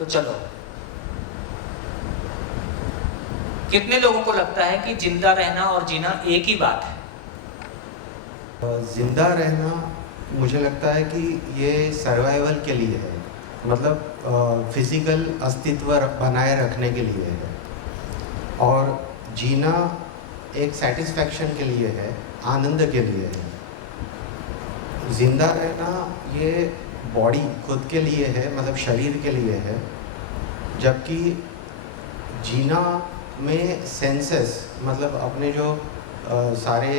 तो चलो, कितने लोगों को लगता है कि जिंदा रहना और जीना एक ही बात है? जिंदा रहना मुझे लगता है कि ये सर्वाइवल के लिए है, मतलब फिजिकल अस्तित्व बनाए रखने के लिए है, और जीना एक सेटिस्फैक्शन के लिए है, आनंद के लिए है। जिंदा रहना ये बॉडी खुद के लिए है, मतलब शरीर के लिए है, जबकि जीना में सेंसेस, मतलब अपने जो सारे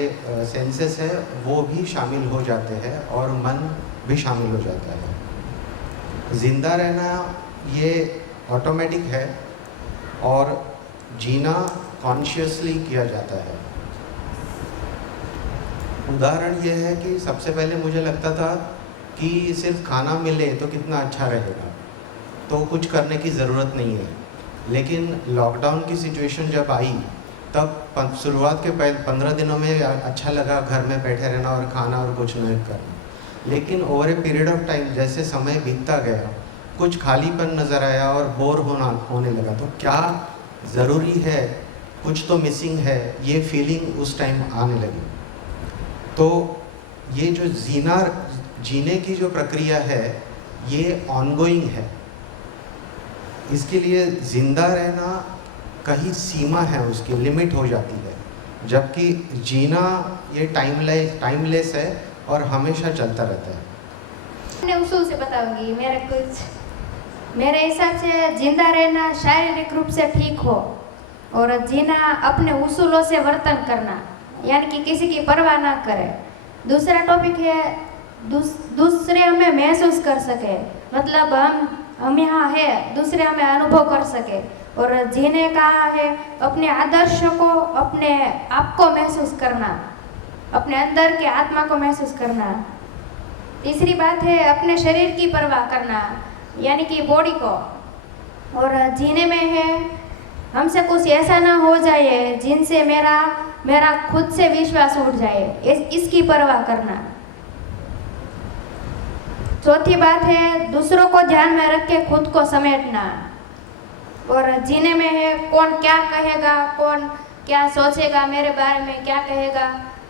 सेंसेस है वो भी शामिल हो जाते हैं और मन भी शामिल हो जाता है। ज़िंदा रहना ये ऑटोमेटिक है और जीना कॉन्शियसली किया जाता है। उदाहरण ये है कि सबसे पहले मुझे लगता था कि सिर्फ खाना मिले तो कितना अच्छा रहेगा, तो कुछ करने की ज़रूरत नहीं है। लेकिन लॉकडाउन की सिचुएशन जब आई तब शुरुआत के 15 दिनों में अच्छा लगा घर में बैठे रहना और खाना और कुछ नहीं करना। लेकिन over a period of time जैसे समय बीतता गया, कुछ खालीपन नज़र आया और बोर होने लगा। तो क्या ज़रूरी है, कुछ तो मिसिंग है, ये फीलिंग उस टाइम आने लगी। तो ये जो जीने की जो प्रक्रिया है ये ऑनगोइंग है। इसके लिए ज़िंदा रहना कहीं सीमा है, उसकी लिमिट हो जाती है, जबकि जीना ये टाइमलेस है और हमेशा चलता रहता है। मैं उसूल से बताऊंगी। मेरे हिसाब से जिंदा रहना शारीरिक रूप से ठीक हो और जीना अपने उसूलों से वर्तन करना, यानी कि किसी की परवाह ना करे। दूसरा टॉपिक है दूसरे हमें महसूस कर सके, मतलब हम यहाँ है, दूसरे हमें अनुभव कर सके। और जीने का है अपने आदर्श को, अपने आप को महसूस करना, अपने अंदर के आत्मा को महसूस करना। तीसरी बात है अपने शरीर की परवाह करना, यानी कि बॉडी को। और जीने में है हमसे कुछ ऐसा ना हो जाए जिनसे मेरा खुद से विश्वास उठ जाए, इसकी परवाह करना। चौथी बात है दूसरों को ध्यान में रख के खुद को समेटना। और जीने में है कौन क्या कहेगा, कौन क्या सोचेगा मेरे बारे में, क्या कहेगा,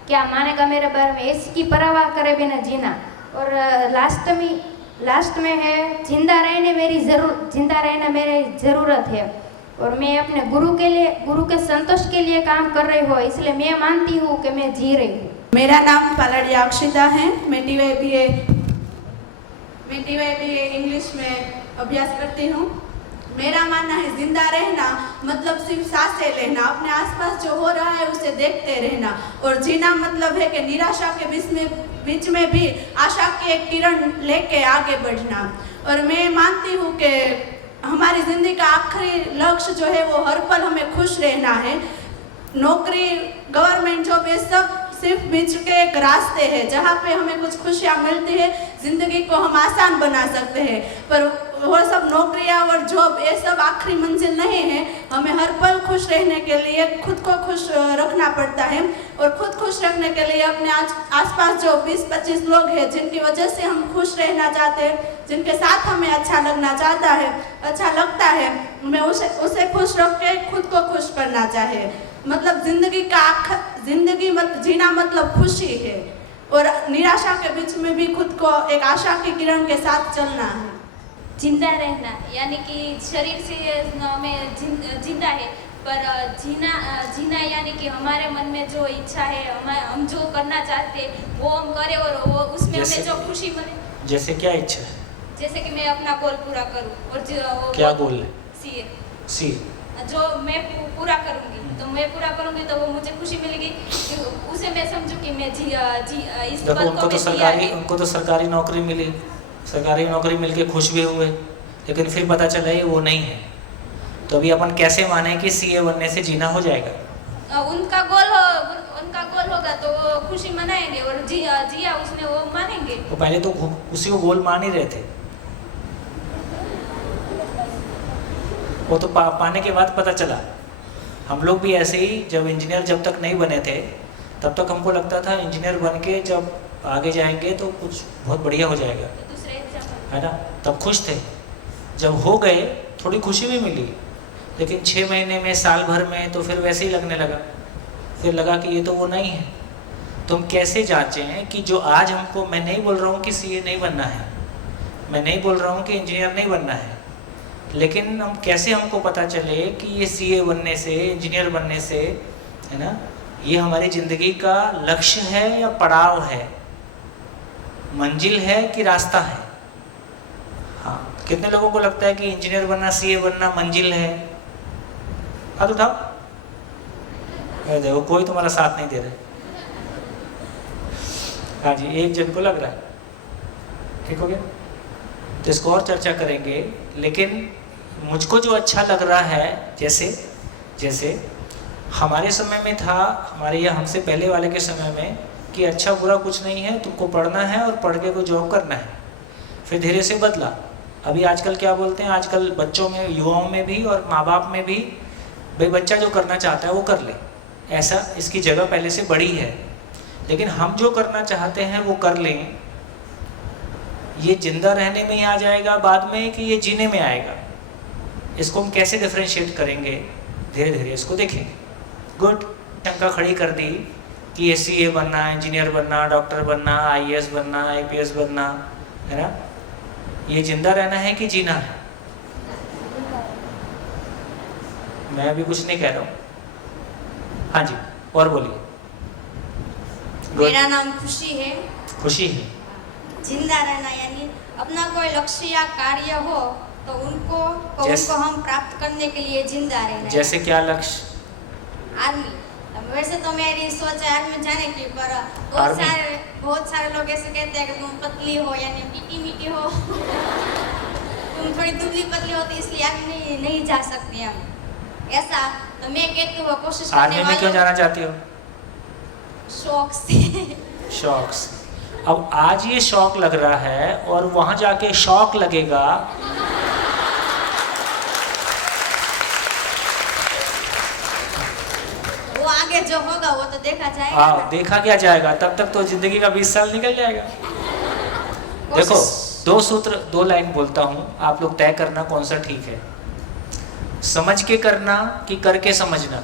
क्या मानेगा मेरे बारे में, इसकी परवाह करे बिना जीना। और लास्ट में है जिंदा रहना मेरी ज़रूरत है, और मैं अपने गुरु के संतोष के लिए काम कर रही हूँ, इसलिए मैं मानती हूँ कि मैं जी रही हूँ। मेरा नाम पलड़ी अक्षिता है। मैं टीवाईबीए इंग्लिश में अभ्यास करती हूँ। मेरा मानना है जिंदा रहना मतलब सिर्फ सांसें लेना, अपने आसपास जो हो रहा है उसे देखते रहना। और जीना मतलब है कि निराशा के बीच में भी आशा की एक किरण लेके आगे बढ़ना। और मैं मानती हूँ कि हमारी ज़िंदगी का आखिरी लक्ष्य जो है वो हर पल हमें खुश रहना है। नौकरी, गवर्नमेंट जॉब, ये सब सिर्फ बीच के एक रास्ते हैं जहाँ पे हमें कुछ खुशियाँ मिलती है, ज़िंदगी को हम आसान बना सकते हैं। पर वो सब नौकरियाँ और जॉब ये सब आखिरी मंजिल नहीं है। हमें हर पल खुश रहने के लिए खुद को खुश रखना पड़ता है। और खुद खुश रखने के लिए अपने आसपास जो 20-25 लोग हैं जिनकी वजह से हम खुश रहना चाहते हैं, जिनके साथ हमें अच्छा लगता है, हमें उसे खुश रख के खुद को खुश करना चाहिए। मतलब जीना मतलब खुशी है, और निराशा के बीच में भी खुद को एक आशा की किरण के साथ चलना है। जिंदा रहना यानी कि शरीर से हमें जिंदा है, पर जीना यानी कि हमारे मन में जो इच्छा है, हम जो करना चाहते हैं वो हम करें, और वो उसमें हमें जो खुशी मिले। जैसे क्या इच्छा है? जैसे कि मैं अपना गोल पूरा करूं, और क्या गोल है? सी जो मैं पूरा करूंगी, तो मैं पूरा करूंगी तो वो मुझे खुशी मिलेगी, उसे मैं समझूं कि मैं इस देखो, उनको तो सरकारी नौकरी मिली, सरकारी नौकरी मिलके खुश भी हुए, लेकिन फिर पता चला ये वो नहीं है। तो अभी अपन कैसे माने कि सीए बनने से जीना हो जाएगा? उनका गोल होगा तो वो खुशी मनाएंगे, और जिया उसने वो मानेंगे। तो पहले तो उसी को गोल मान ही रहे थे, वो तो पाने के बाद पता चला। हम लोग भी ऐसे ही जब इंजीनियर जब तक नहीं बने थे तब तक हमको लगता था इंजीनियर बन के जब आगे जाएंगे तो कुछ बहुत बढ़िया हो जाएगा, है ना? तब खुश थे। जब हो गए थोड़ी खुशी भी मिली, लेकिन 6 महीने में, साल भर में तो फिर वैसे ही लगने लगा, फिर लगा कि ये तो वो नहीं है। तो हम कैसे जांचें कि जो आज हमको, मैं नहीं बोल रहा हूँ कि सीए नहीं बनना है, मैं नहीं बोल रहा हूँ कि इंजीनियर नहीं बनना है, लेकिन हम कैसे हमको पता चले कि ये सीए बनने से, इंजीनियर बनने से, है ना, ये हमारी ज़िंदगी का लक्ष्य है या पड़ाव है, मंजिल है कि रास्ता है। हाँ, कितने लोगों को लगता है कि इंजीनियर बनना, सीए बनना मंजिल है? हाथ उठाओ। देखो कोई तुम्हारा साथ नहीं दे रहा। हाँ जी, एक जन को लग रहा है। ठीक हो गया? तो इसको और चर्चा करेंगे, लेकिन मुझको जो अच्छा लग रहा है, जैसे हमारे समय में था, हमारे या हमसे पहले वाले के समय में, कि अच्छा बुरा कुछ नहीं है, तुमको पढ़ना है और पढ़ के कोई जॉब करना है। फिर धीरे से बदला। अभी आजकल क्या बोलते हैं, आजकल बच्चों में, युवाओं में भी और माँ बाप में भी, भाई बच्चा जो करना चाहता है वो कर ले, ऐसा इसकी जगह पहले से बड़ी है। लेकिन हम जो करना चाहते हैं वो कर लें, ये जिंदा रहने में ही आ जाएगा बाद में कि ये जीने में आएगा, इसको हम कैसे डिफरेंशिएट करेंगे, धीरे धीरे इसको देखेंगे। गुड, शंका खड़ी कर दी कि ये सीए बनना, इंजीनियर बनना, डॉक्टर बनना, आईएएस बनना, आईपीएस बनना, है ना, ये जिंदा रहना है कि जीना है? मैं अभी कुछ नहीं कह रहा हूँ। हाँ जी, और बोलिए। मेरा नाम खुशी है। खुशी है। जिंदा रहना यानी अपना कोई लक्ष्य या कार्य हो तो उनको हम प्राप्त करने के लिए जिंदा रहना। जैसे क्या लक्ष्य? आर्मी। वैसे तो मेरी सोच है आर्मी जाने की, पर बहुत सारे लोग ऐसे कहते हैं कि तुम पतली हो, यानी मीठी मीठी हो तुम थोड़ी दुबली पतली होती, इसलिए आर्मी नहीं जा सकती हम, ऐसा। तो मैं कहती हूँ कोशिश करने आर्मी में क्यों जाना चाहती हो? शौक से। शौक से। अब आज ये शौक लग रहा है और वहां जाके शौक लगेगा, वो आगे जो होगा वो तो देखा जाएगा। हाँ, देखा क्या जाएगा, तब तक तो जिंदगी का 20 साल निकल जाएगा। देखो, 2 सूत्र 2 लाइन बोलता हूँ, आप लोग तय करना कौन सा ठीक है। समझ के करना कि करके समझना?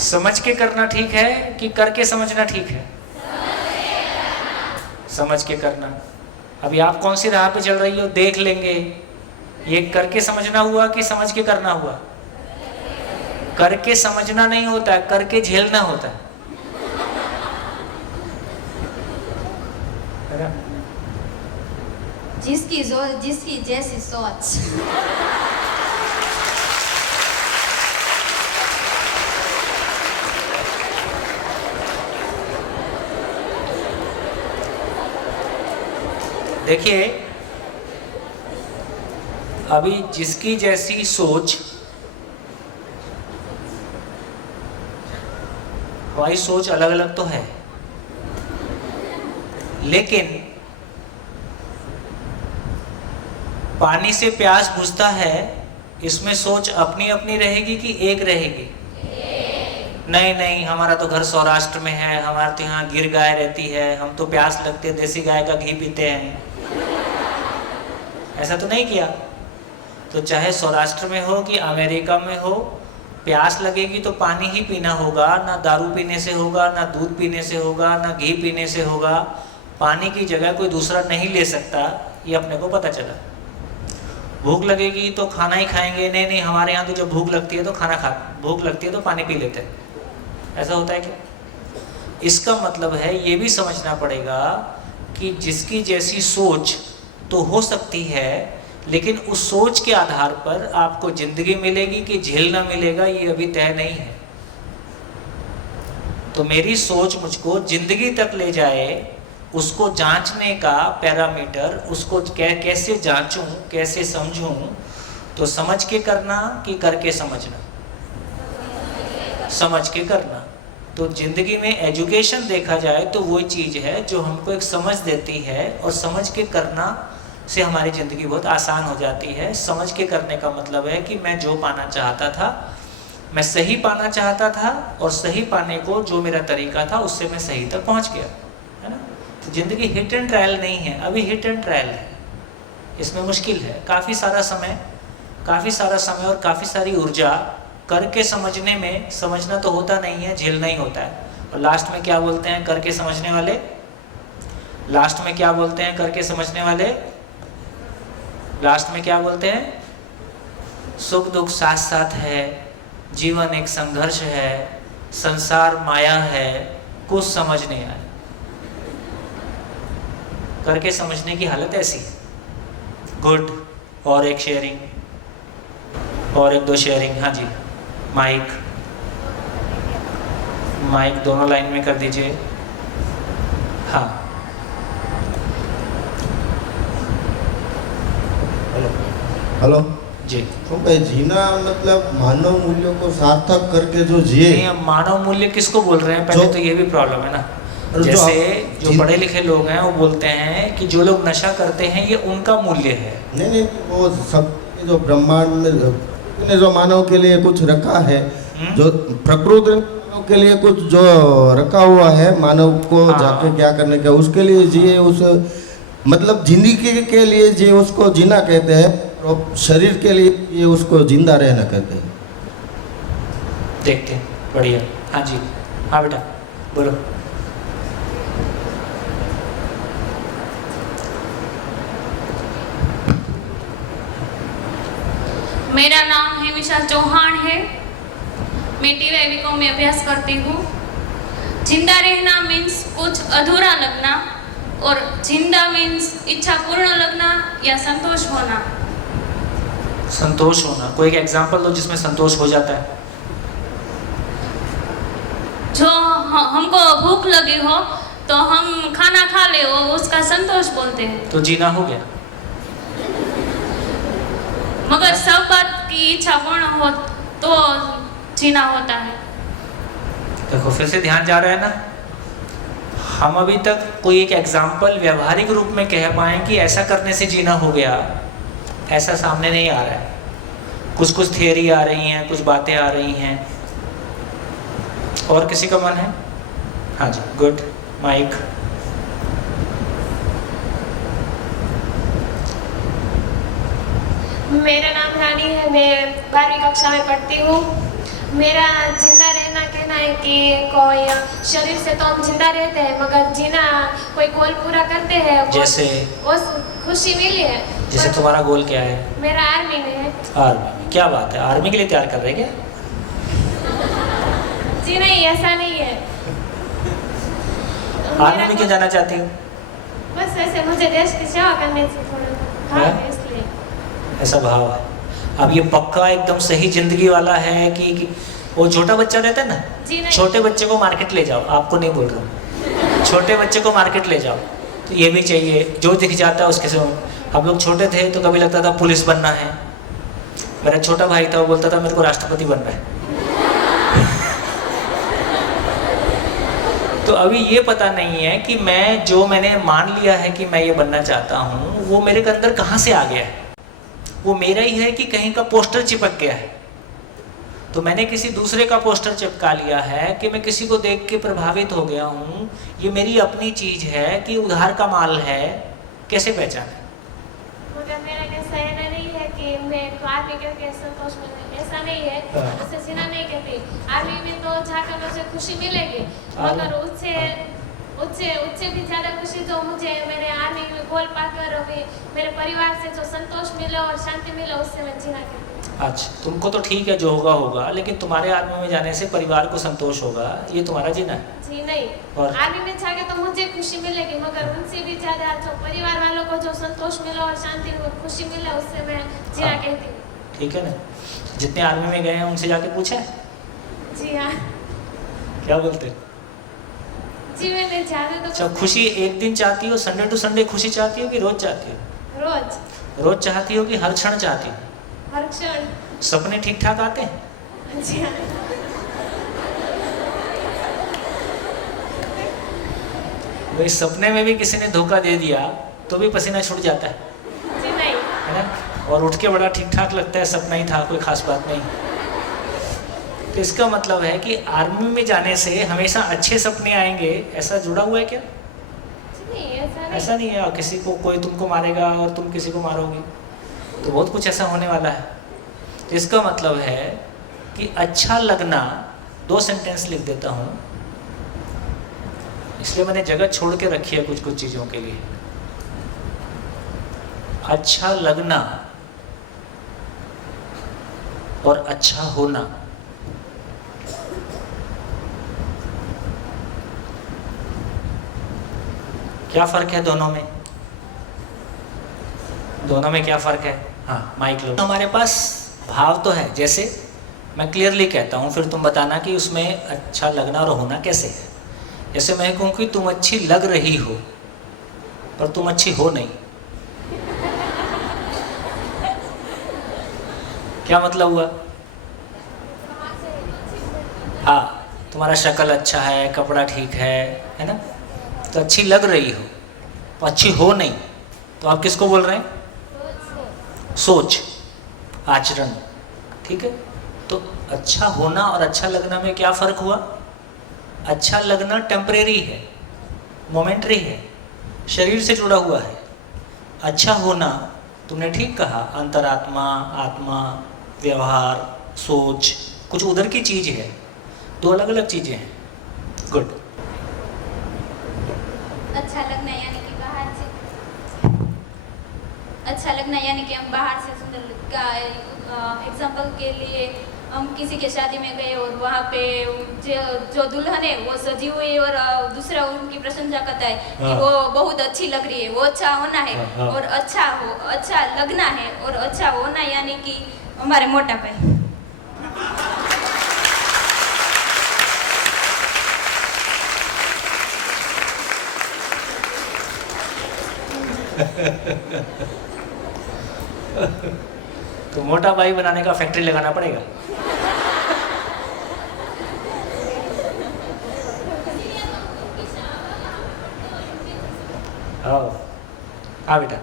समझ के करना ठीक है कि करके समझना ठीक है? समझ के करना। अभी आप कौन सी राह पे चल रही हो देख लेंगे, ये करके समझना हुआ कि समझ के करना हुआ? करके समझना नहीं होता है, करके झेलना होता है ना? जिसकी जैसी सोच। देखिए, अभी जिसकी जैसी सोच, हमारी सोच अलग अलग तो है, लेकिन पानी से प्यास बुझता है, इसमें सोच अपनी अपनी रहेगी कि एक रहेगी? नहीं नहीं, हमारा तो घर सौराष्ट्र में है, हमारे तो यहाँ गिर गाय रहती है, हम तो प्यास लगती है देसी गाय का घी पीते हैं। ऐसा तो नहीं किया। तो चाहे सौराष्ट्र में हो कि अमेरिका में हो, प्यास लगेगी तो पानी ही पीना होगा, ना दारू पीने से होगा, ना दूध पीने से होगा, ना घी पीने से होगा। पानी की जगह कोई दूसरा नहीं ले सकता, ये अपने को पता चला। भूख लगेगी तो खाना ही खाएंगे, नहीं नहीं हमारे यहाँ तो जब भूख लगती है तो खाना खा, भूख लगती है तो पानी पी लेते हैं। ऐसा होता है क्या? इसका मतलब है ये भी समझना पड़ेगा कि जिसकी जैसी सोच तो हो सकती है, लेकिन उस सोच के आधार पर आपको जिंदगी मिलेगी कि झेलना मिलेगा, ये अभी तय नहीं है। तो मेरी सोच मुझको जिंदगी तक ले जाए, उसको जांचने का पैरामीटर, उसको कैसे जांचूं, कैसे समझूं, तो समझ के करना कि करके समझना? समझ के करना। तो जिंदगी में एजुकेशन देखा जाए तो वो चीज़ है जो हमको एक समझ देती है, और समझ के करना से हमारी ज़िंदगी बहुत आसान हो जाती है। समझ के करने का मतलब है कि मैं जो पाना चाहता था मैं सही पाना चाहता था और सही पाने को जो मेरा तरीका था उससे मैं सही तक पहुंच गया, है ना। तो ज़िंदगी हिट एंड ट्रायल नहीं है, अभी हिट एंड ट्रायल है, इसमें मुश्किल है। काफ़ी सारा समय और काफ़ी सारी ऊर्जा करके समझने में, समझना तो होता नहीं है, झेलना ही होता है। और लास्ट में क्या बोलते हैं करके समझने वाले, लास्ट में क्या बोलते हैं करके समझने वाले, लास्ट में क्या बोलते हैं, सुख दुख साथ साथ है, जीवन एक संघर्ष है, संसार माया है, कुछ समझने आए। करके समझने की हालत ऐसी। गुड, और एक शेयरिंग, और एक दो शेयरिंग। हाँ जी, माइक दोनों लाइन में कर दीजिए। हाँ, हेलो जी। तो भाई जीना मतलब मानव मूल्यों को सार्थक करके जो जिए। नहीं, अब मानव मूल्य किसको बोल रहे हैं, पहले तो ये भी प्रॉब्लम है ना। जैसे जो पढ़े लिखे लोग हैं वो बोलते हैं कि जो लोग नशा करते हैं ये उनका मूल्य है। नहीं, वो सब जो ब्रह्मांड में ने जो मानव के लिए कुछ रखा है, जो प्रकृति के लिए कुछ जो रखा हुआ है मानव को, हाँ। जाके क्या करने का उसके लिए जिए, उस मतलब जिंदगी के लिए जिए उसको जीना कहते हैं, और शरीर के लिए ये उसको जिंदा रहना कहते हैं। देखते हैं, बढ़िया। हाँ जी, हाँ बेटा बोलो। मेरा नाम हेमिशा चौहान है। मैं TYV में अभ्यास करती हूँ। जिंदा रहना मीन्स कुछ अधूरा लगना, और जिंदा मीन्स इच्छा पूर्ण लगना या संतोष होना। संतोष होना, कोई एक एग्जांपल दो जिसमें संतोष हो जाता है। जो हमको भूख लगी हो तो हम खाना खा ले, वो उसका संतोष बोलते हैं। तो जीना हो गया। मगर सब बात की इच्छा पूर्ण हो तो जीना होता है। देखो फिर से ध्यान जा रहा है ना। हम अभी तक कोई एक एग्जाम्पल व्यवहारिक रूप में कह पाए कि ऐसा करने से जीना हो गया, ऐसा सामने नहीं आ रहा है। कुछ कुछ थियरी आ रही हैं, कुछ बातें आ रही हैं। और किसी का मन है? हाँ जी, गुड। माइक। मेरा नाम रानी है, मैं 12वीं कक्षा में पढ़ती हूँ। मेरा जिंदा रहना कहना है कि कोई शरीर से तो हम जिंदा रहते हैं, मगर जीना कोई गोल पूरा करते हैं। जैसे वो खुशी मिली है। जैसे तुम्हारा गोल क्या है? मेरा आर्मी में है। आर्मी। क्या बात है, आर्मी के लिए तैयार कर रहे हैं क्या? जी नहीं, ऐसा नहीं है। आर्मी में क्यों जाना चाहती हो? बस ऐसे मुझे देश की सेवा करने से थोड़ा भाव है, इसलिए। ऐसा भाव है। अब ये पक्का एकदम सही जिंदगी वाला है कि वो छोटा बच्चा रहता है ना, जी नहीं। छोटे बच्चे को मार्केट ले जाओ, आपको नहीं बोल रहा हूँ, छोटे बच्चे को मार्केट ले जाओ तो ये भी चाहिए, जो दिख जाता है उसके से। हम लोग छोटे थे तो कभी लगता था पुलिस बनना है। मेरा छोटा भाई था, वो बोलता था मेरे को राष्ट्रपति बनना है। तो अभी ये पता नहीं है कि मैंने मान लिया है कि मैं ये बनना चाहता हूँ, वो मेरे के अंदर कहाँ से आ गया है। वो मेरा ही है कि कहीं का पोस्टर चिपक गया है। तो मैंने किसी दूसरे का पोस्टर चिपका लिया है कि मैं किसी को देख के प्रभावित हो गया हूँ, ये मेरी अपनी चीज़ है कि उधार का माल है, कैसे पहचाने? मगर मेरा कैसा कहना नहीं है कि मैं आर्मी करके संतोष मिले, ऐसा नहीं है। उससे सीना नहीं कहती। आर्मी में तो जाकर मुझे खुशी मिलेगी, मगर उससे भी ज़्यादा खुशी जो मुझे मेरे आर्मी में गोल पाकर अभी मेरे परिवार से जो संतोष मिले और शांति मिले, उससे मैं जीना चाहती हूँ। अच्छा, तुमको तो ठीक है, जो होगा होगा, लेकिन तुम्हारे आर्मी में जाने से परिवार को संतोष होगा, ये तुम्हारा जीना है। जी नहीं, और आर्मी में जाके तो मुझे खुशी मिलेगी, मगर उनसे भी ज़्यादा जो परिवार वालों को जो संतोष मिले और शांति और खुशी मिले, उससे मैं जीना कहती हूँ। ठीक है ना। जितने आर्मी में गए हैं उनसे जाके पूछा है? जी हाँ। क्या बोलते हैं? जी मैंने ज़्यादा तो अच्छा, खुशी एक दिन चाहती हो, संडे टू संडे खुशी चाहती हो कि रोज चाहती हो? रोज चाहती हो कि हर क्षण चाहती हो? हर क्षण। सपने ठीक ठाक आते हैं? जी हाँ। भाई सपने में भी किसी ने धोखा दे दिया तो भी पसीना छूट जाता है, जी नहीं। है ना। और उठ के बड़ा ठीक ठाक लगता है, सपना ही था, कोई खास बात नहीं। तो इसका मतलब है कि आर्मी में जाने से हमेशा अच्छे सपने आएंगे, ऐसा जुड़ा हुआ है क्या? नहीं, ऐसा नहीं है। और किसी को कोई तुमको मारेगा और तुम किसी को मारोगी, तो बहुत कुछ ऐसा होने वाला है। तो इसका मतलब है कि अच्छा लगना, 2 सेंटेंस लिख देता हूँ, इसलिए मैंने जगह छोड़ के रखी है कुछ कुछ चीज़ों के लिए। अच्छा लगना और अच्छा होना, क्या फ़र्क है दोनों में? दोनों में क्या फ़र्क है? हाँ, माइक लो। हमारे पास भाव तो है, जैसे मैं क्लियरली कहता हूँ, फिर तुम बताना कि उसमें अच्छा लगना और होना कैसे है। जैसे मैं कहूँ कि तुम अच्छी लग रही हो, पर तुम अच्छी हो नहीं, क्या मतलब हुआ? हाँ, तुम्हारा शक्ल अच्छा है, कपड़ा ठीक है ना, तो अच्छी लग रही हो, तो अच्छी हो नहीं, तो आप किसको बोल रहे हैं? सोच, आचरण, ठीक है। तो अच्छा होना और अच्छा लगना में क्या फ़र्क हुआ? अच्छा लगना टेम्परेरी है, मोमेंटरी है, शरीर से जुड़ा हुआ है। अच्छा होना, तुमने ठीक कहा, अंतरात्मा, आत्मा, व्यवहार, सोच, कुछ उधर की चीज़ है, 2 अलग अलग चीज़ें हैं। गुड। अच्छा लगना यानी कि बाहर से, अच्छा लगना यानी कि हम बाहर से सुंदर का एग्जांपल के लिए हम किसी के शादी में गए और वहाँ पे जो दुल्हन है वो सजी हुई और दूसरा उनकी प्रशंसा करता है कि वो बहुत अच्छी लग रही है, वो अच्छा होना है। और अच्छा लगना है और अच्छा होना यानी कि हमारे मोटापे। तो मोटा भाई बनाने का फैक्ट्री लगाना पड़ेगा। हाँ बेटा।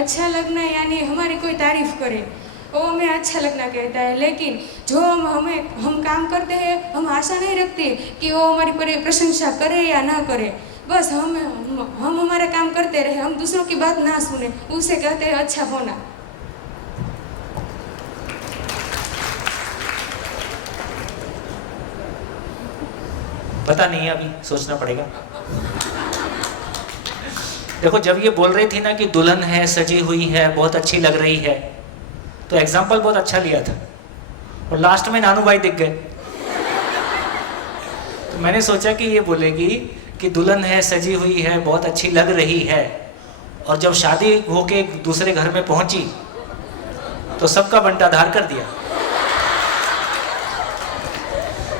अच्छा लगना यानी हमारी कोई तारीफ करे, वो हमें अच्छा लगना कहता है। लेकिन जो हम काम करते हैं, हम आशा नहीं रखते कि वो हमारी प्रशंसा करे या ना करे। बस हम हमारा काम करते रहे, हम दूसरों की बात ना सुने, उसे कहते हैं अच्छा होना। पता नहीं है, अभी सोचना पड़ेगा। देखो, जब ये बोल रही थी ना कि दुल्हन है, सजी हुई है, बहुत अच्छी लग रही है, तो एग्जाम्पल बहुत अच्छा लिया था, और लास्ट में नानू भाई दिख गए। तो मैंने सोचा कि ये बोलेगी कि दुल्हन है, सजी हुई है, बहुत अच्छी लग रही है, और जब शादी होके दूसरे घर में पहुंची तो सबका बंटाधार कर दिया।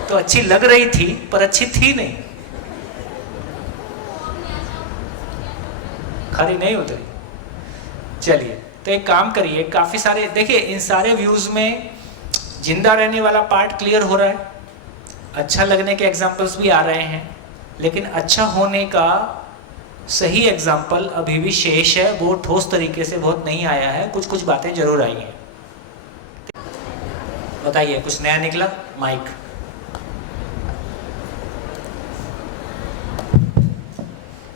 तो अच्छी लग रही थी पर अच्छी थी नहीं, खरी नहीं उतरी। चलिए, तो एक काम करिए, काफ़ी सारे देखिए, इन सारे व्यूज़ में जिंदा रहने वाला पार्ट क्लियर हो रहा है, अच्छा लगने के एग्जाम्पल्स भी आ रहे हैं, लेकिन अच्छा होने का सही एग्जाम्पल अभी भी शेष है, वो ठोस तरीके से बहुत नहीं आया है, कुछ कुछ बातें जरूर आई हैं। बताइए, कुछ नया निकला? माइक।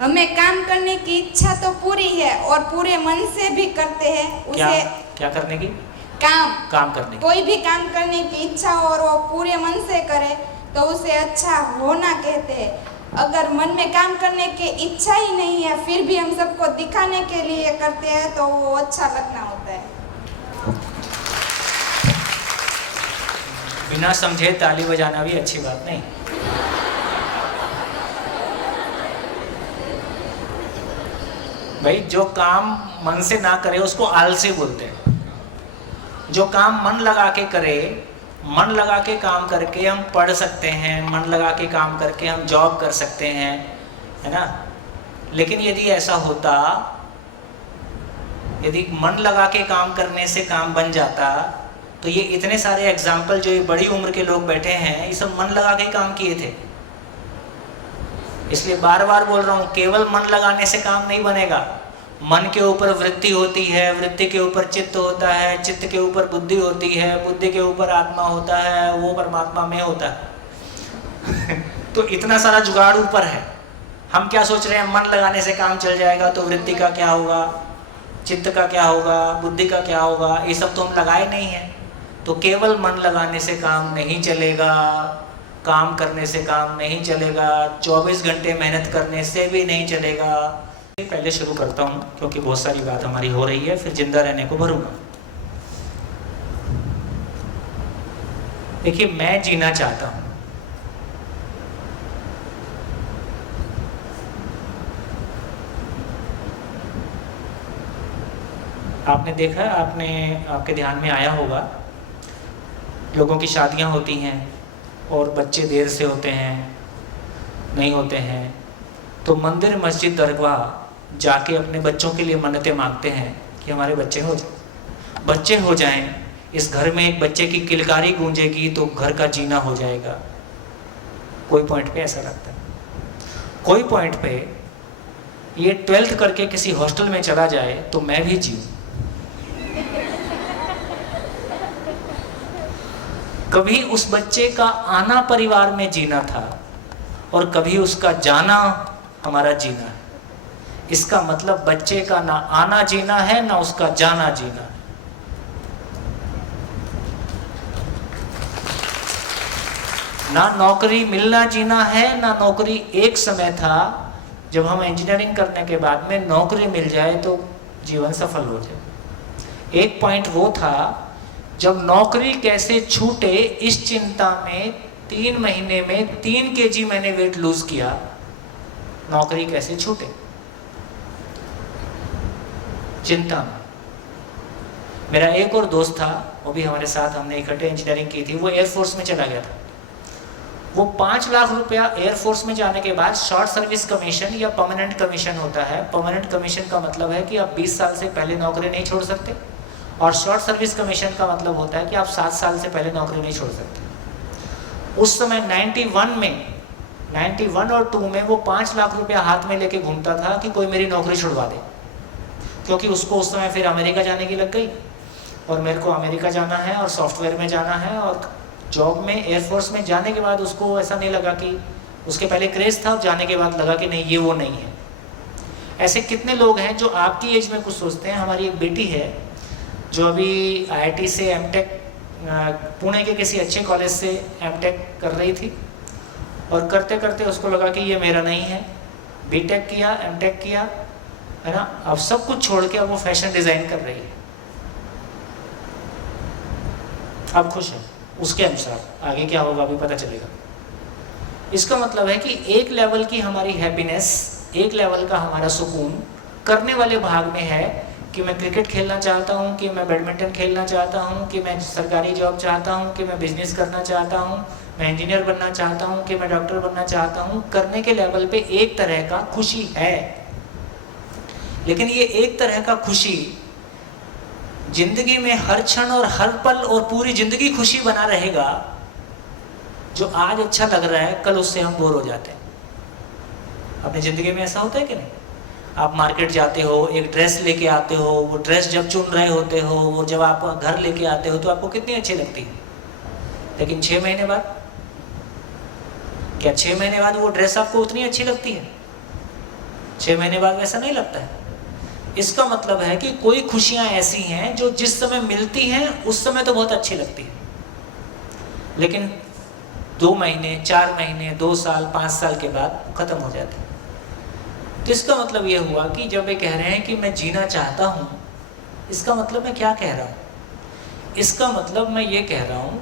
हमें काम करने की इच्छा तो पूरी है और पूरे मन से भी करते हैं उसे। क्या करने की? काम करने की। कोई भी काम करने की इच्छा और वो पूरे मन से करे तो उसे अच्छा होना कहते हैं। अगर मन में काम करने की इच्छा ही नहीं है, फिर भी हम सबको दिखाने के लिए करते हैं, तो वो अच्छा लगना होता है। बिना समझे ताली बजाना भी अच्छी बात नहीं। भाई, जो काम मन से ना करे उसको आलसी बोलते हैं। जो काम मन लगा के करे, मन लगा के काम करके हम पढ़ सकते हैं, मन लगा के काम करके हम जॉब कर सकते हैं, है ना। लेकिन यदि ऐसा होता, यदि मन लगा के काम करने से काम बन जाता, तो ये इतने सारे एग्जाम्पल जो ये बड़ी उम्र के लोग बैठे हैं, ये सब मन लगा के काम किए थे। इसलिए बार बार बोल रहा हूँ, केवल मन लगाने से काम नहीं बनेगा, मन के ऊपर वृत्ति होती है, वृत्ति के ऊपर चित्त होता है, चित्त के ऊपर बुद्धि होती है, बुद्धि के ऊपर आत्मा होता है, वो परमात्मा में होता है। तो इतना सारा जुगाड़ ऊपर है। हम क्या सोच रहे हैं, मन लगाने से काम चल जाएगा, तो वृत्ति का क्या होगा, चित्त का क्या होगा, बुद्धि का क्या होगा, ये सब तो हम लगाए नहीं हैं। तो केवल मन लगाने से काम नहीं चलेगा, काम करने से काम नहीं चलेगा, 24 घंटे मेहनत करने से भी नहीं चलेगा। पहले शुरू करता हूँ क्योंकि बहुत सारी बात हमारी हो रही है, फिर जिंदा रहने को भरूंगा। देखिए, मैं जीना चाहता हूँ। आपने देखा, आपके ध्यान में आया होगा, लोगों की शादियां होती हैं और बच्चे देर से होते हैं, नहीं होते हैं, तो मंदिर मस्जिद दरगाह जाके अपने बच्चों के लिए मन्नतें मांगते हैं कि हमारे बच्चे हो जाएं, बच्चे हो जाएं, इस घर में एक बच्चे की किलकारी गूंजेगी तो घर का जीना हो जाएगा। कोई पॉइंट पे ऐसा लगता है, कोई पॉइंट पे ये 12th करके किसी हॉस्टल में चला जाए तो मैं भी जीऊं। कभी उस बच्चे का आना परिवार में जीना था और कभी उसका जाना हमारा जीना है। इसका मतलब बच्चे का ना आना जीना है, ना उसका जाना जीना है। ना नौकरी मिलना जीना है, ना नौकरी। एक समय था जब हम इंजीनियरिंग करने के बाद में नौकरी मिल जाए तो जीवन सफल हो जाए। एक पॉइंट वो था जब नौकरी कैसे छूटे इस चिंता में 3 महीने में 3 kg मैंने वेट लूज किया। नौकरी कैसे छूटे, चिंता में। मेरा एक और दोस्त था, वो भी हमारे साथ, हमने इकट्ठे इंजीनियरिंग की थी। वो एयरफोर्स में चला गया था। वो 5 लाख रुपया एयरफोर्स में जाने के बाद शॉर्ट सर्विस कमीशन या परमानेंट कमीशन होता है। परमानेंट कमीशन का मतलब है कि आप 20 साल से पहले नौकरी नहीं छोड़ सकते, और शॉर्ट सर्विस कमीशन का मतलब होता है कि आप 7 साल से पहले नौकरी नहीं छोड़ सकते। उस समय 91 और 2 में वो 5 लाख रुपया हाथ में लेके घूमता था कि कोई मेरी नौकरी छुड़वा दे, क्योंकि उसको उस समय फिर अमेरिका जाने की लग गई, और मेरे को अमेरिका जाना है और सॉफ्टवेयर में जाना है, और जॉब में एयरफोर्स में जाने के बाद उसको ऐसा नहीं लगा कि, उसके पहले क्रेज था, जाने के बाद लगा कि नहीं, ये वो नहीं है। ऐसे कितने लोग हैं जो आपकी एज में कुछ सोचते हैं। हमारी एक बेटी है जो अभी IIT से एमटेक, पुणे के किसी अच्छे कॉलेज से एमटेक कर रही थी, और करते करते उसको लगा कि ये मेरा नहीं है। बीटेक किया, एमटेक किया, है ना, अब सब कुछ छोड़ के अब वो फैशन डिज़ाइन कर रही है। अब खुश है, उसके अनुसार आगे क्या होगा अभी पता चलेगा। इसका मतलब है कि एक लेवल की हमारी हैप्पीनेस, एक लेवल का हमारा सुकून करने वाले भाग में है कि मैं क्रिकेट खेलना चाहता हूँ, कि मैं बैडमिंटन खेलना चाहता हूँ, कि मैं सरकारी जॉब चाहता हूँ, कि मैं बिजनेस करना चाहता हूँ, मैं इंजीनियर बनना चाहता हूँ, कि मैं डॉक्टर बनना चाहता हूँ। करने के लेवल पे एक तरह का खुशी है, लेकिन ये एक तरह का खुशी जिंदगी में हर क्षण और हर पल और पूरी जिंदगी खुशी बना रहेगा। जो आज अच्छा लग रहा है, कल उससे हम बोर हो जाते हैं। अपनी ज़िंदगी में ऐसा होता है कि नहीं? आप मार्केट जाते हो, एक ड्रेस लेके आते हो, वो ड्रेस जब चुन रहे होते हो, वो जब आप घर लेके आते हो तो आपको कितनी अच्छी लगती है, लेकिन 6 महीने बाद, क्या 6 महीने बाद वो ड्रेस आपको उतनी अच्छी लगती है? 6 महीने बाद वैसा नहीं लगता है। इसका मतलब है कि कोई खुशियाँ ऐसी हैं जो जिस समय मिलती हैं उस समय तो बहुत अच्छी लगती है, लेकिन 2 महीने, 4 महीने, 2 साल, 5 साल के बाद ख़त्म हो जाती है। तो इसका मतलब ये हुआ कि जब ये कह रहे हैं कि मैं जीना चाहता हूँ, इसका मतलब मैं क्या कह रहा हूँ? इसका मतलब मैं ये कह रहा हूँ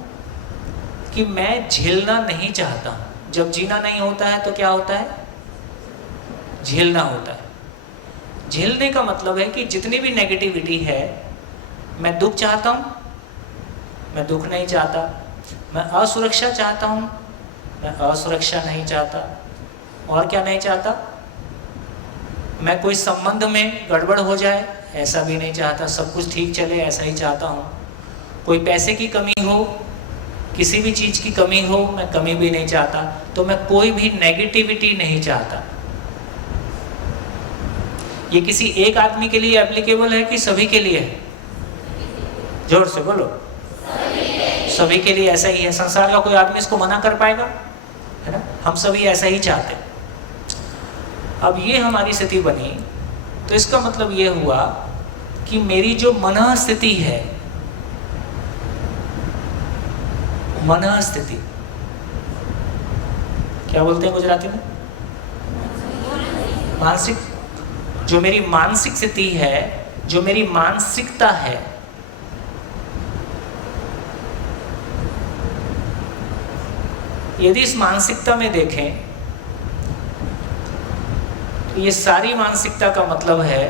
कि मैं झेलना नहीं चाहता हूँ। जब जीना नहीं होता है तो क्या होता है? झेलना होता है। झेलने का मतलब है कि जितनी भी नेगेटिविटी है, मैं दुख चाहता हूँ, मैं दुख नहीं चाहता। मैं असुरक्षा चाहता हूँ, मैं असुरक्षा नहीं चाहता। और क्या नहीं चाहता? मैं कोई संबंध में गड़बड़ हो जाए, ऐसा भी नहीं चाहता। सब कुछ ठीक चले, ऐसा ही चाहता हूँ। कोई पैसे की कमी हो, किसी भी चीज़ की कमी हो, मैं कमी भी नहीं चाहता। तो मैं कोई भी नेगेटिविटी नहीं चाहता। ये किसी एक आदमी के लिए एप्लीकेबल है कि सभी के लिए है? जोर से बोलो। सभी के लिए ऐसा ही है। संसार का कोई आदमी इसको मना कर पाएगा? है ना, हम सभी ऐसा ही चाहते हैं। अब ये हमारी स्थिति बनी तो इसका मतलब ये हुआ कि मेरी जो मन स्थिति है, मन स्थिति क्या बोलते हैं गुजराती में? मानसिक, जो मेरी मानसिक स्थिति है, जो मेरी मानसिकता है, यदि इस मानसिकता में देखें तो ये सारी मानसिकता का मतलब है,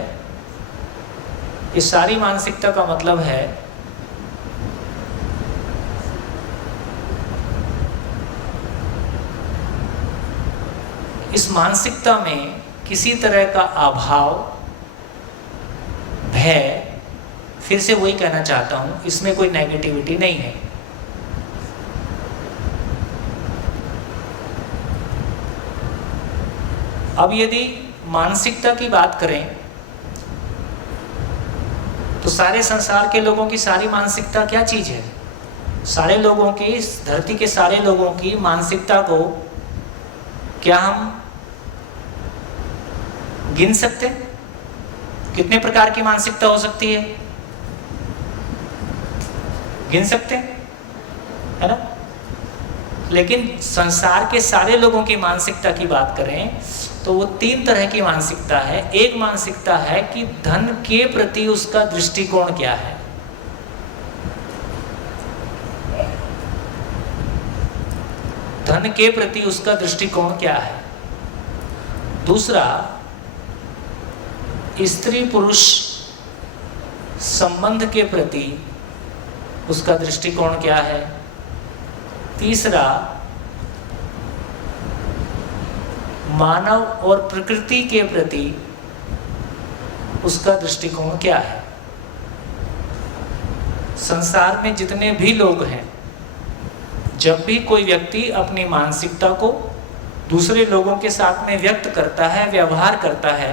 ये सारी मानसिकता का मतलब है इस मानसिकता में किसी तरह का अभाव, भय, फिर से वही कहना चाहता हूं, इसमें कोई नेगेटिविटी नहीं है। अब यदि मानसिकता की बात करें तो सारे संसार के लोगों की सारी मानसिकता क्या चीज है? सारे लोगों की, इस धरती के सारे लोगों की मानसिकता को क्या हम गिन सकते हैं? कितने प्रकार की मानसिकता हो सकती है? गिन सकते हैं, है ना? लेकिन संसार के सारे लोगों की मानसिकता की बात करें तो वो 3 तरह की मानसिकता है। एक मानसिकता है कि धन के प्रति उसका दृष्टिकोण क्या है। धन के प्रति उसका दृष्टिकोण क्या है। दूसरा, स्त्री पुरुष संबंध के प्रति उसका दृष्टिकोण क्या है। तीसरा, मानव और प्रकृति के प्रति उसका दृष्टिकोण क्या है। संसार में जितने भी लोग हैं, जब भी कोई व्यक्ति अपनी मानसिकता को दूसरे लोगों के साथ में व्यक्त करता है, व्यवहार करता है,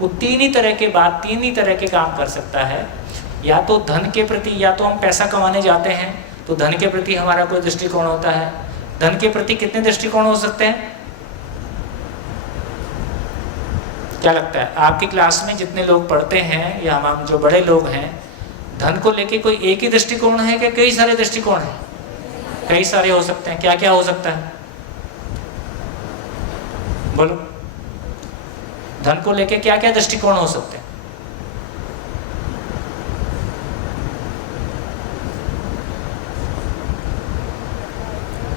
वो 3 ही तरह के बात, 3 ही तरह के काम कर सकता है। या तो धन के प्रति, या तो हम पैसा कमाने जाते हैं तो धन के प्रति हमारा कोई दृष्टिकोण होता है। धन के प्रति कितने दृष्टिकोण हो सकते हैं? क्या लगता है आपकी क्लास में जितने लोग पढ़ते हैं या हम जो बड़े लोग हैं, धन को लेके कोई एक ही दृष्टिकोण है कि कई सारे दृष्टिकोण हैं? कई सारे हो सकते हैं। क्या क्या हो सकता है बोलो? धन को लेके क्या क्या दृष्टिकोण हो सकते हैं?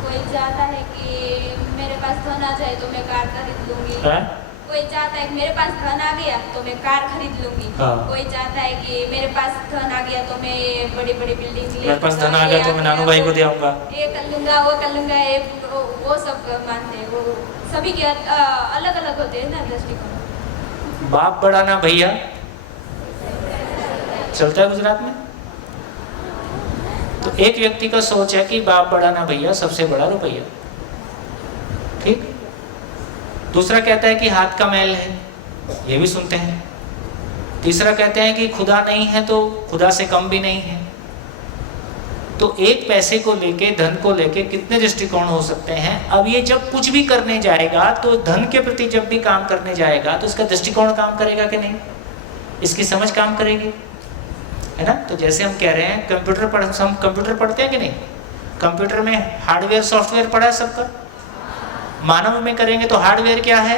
कोई चाहता है कि मेरे पास धन आ जाए तो मैं कार खरीद लूंगी। कोई चाहता है कि मेरे पास धन आ गया तो मैं कार खरीद लूंगी। कोई चाहता है कि मेरे पास धन आ गया तो मैं बड़ी बड़ी बिल्डिंग, मेरे पास धन आ गया तो मैं नानू भाई को दे आऊंगा, ये कर लूंगा, वो कर लूंगा। वो सब मानते हैं, वो सभी के अलग अलग होते हैं ना दृष्टिकोण। बाप बड़ा ना भैया चलता है गुजरात में। तो एक व्यक्ति का सोच है कि बाप बड़ा ना भैया, सबसे बड़ा रुपया। ठीक। दूसरा कहता है कि हाथ का मैल है, ये भी सुनते हैं। तीसरा कहते हैं कि खुदा नहीं है तो खुदा से कम भी नहीं है। तो एक पैसे को लेके, धन को लेके कितने दृष्टिकोण हो सकते हैं। अब ये जब कुछ भी करने जाएगा तो धन के प्रति जब भी काम करने जाएगा तो इसका दृष्टिकोण काम करेगा कि नहीं, इसकी समझ काम करेगी, है ना। तो जैसे हम कह रहे हैं हम कंप्यूटर पढ़ते हैं कि नहीं, कंप्यूटर में हार्डवेयर सॉफ्टवेयर पढ़ा है सबका। मानव में करेंगे तो हार्डवेयर क्या है,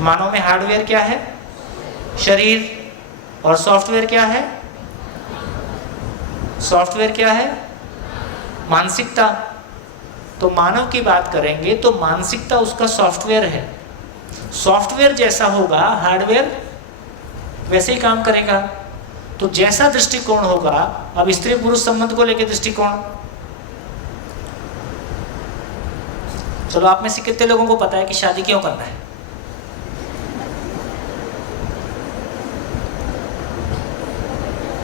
मानव में हार्डवेयर क्या है, शरीर, और सॉफ्टवेयर क्या है, सॉफ्टवेयर क्या है, मानसिकता। तो मानव की बात करेंगे तो मानसिकता उसका सॉफ्टवेयर है। सॉफ्टवेयर जैसा होगा हार्डवेयर वैसे ही काम करेगा। तो जैसा दृष्टिकोण होगा, अब स्त्री पुरुष संबंध को लेकर दृष्टिकोण, चलो आप में से कितने लोगों को पता है कि शादी क्यों करना है?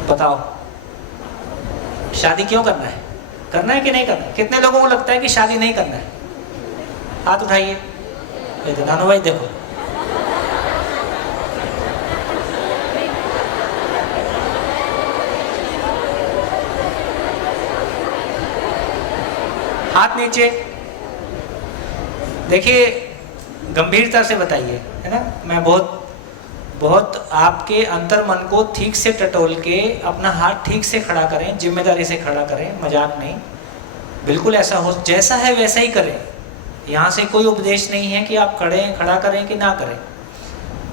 बताओ, शादी क्यों करना है? करना है कि नहीं करना? कितने लोगों को लगता है कि शादी नहीं करना है? हाथ उठाइए। नानू भाई देखो, हाथ नीचे। देखिए गंभीरता से बताइए, है ना। मैं बहुत आपके अंतर मन को ठीक से टटोल के अपना हाथ ठीक से खड़ा करें, जिम्मेदारी से खड़ा करें, मजाक नहीं, बिल्कुल ऐसा हो, जैसा है वैसा ही करें। यहाँ से कोई उपदेश नहीं है कि आप खड़ा करें कि ना करें।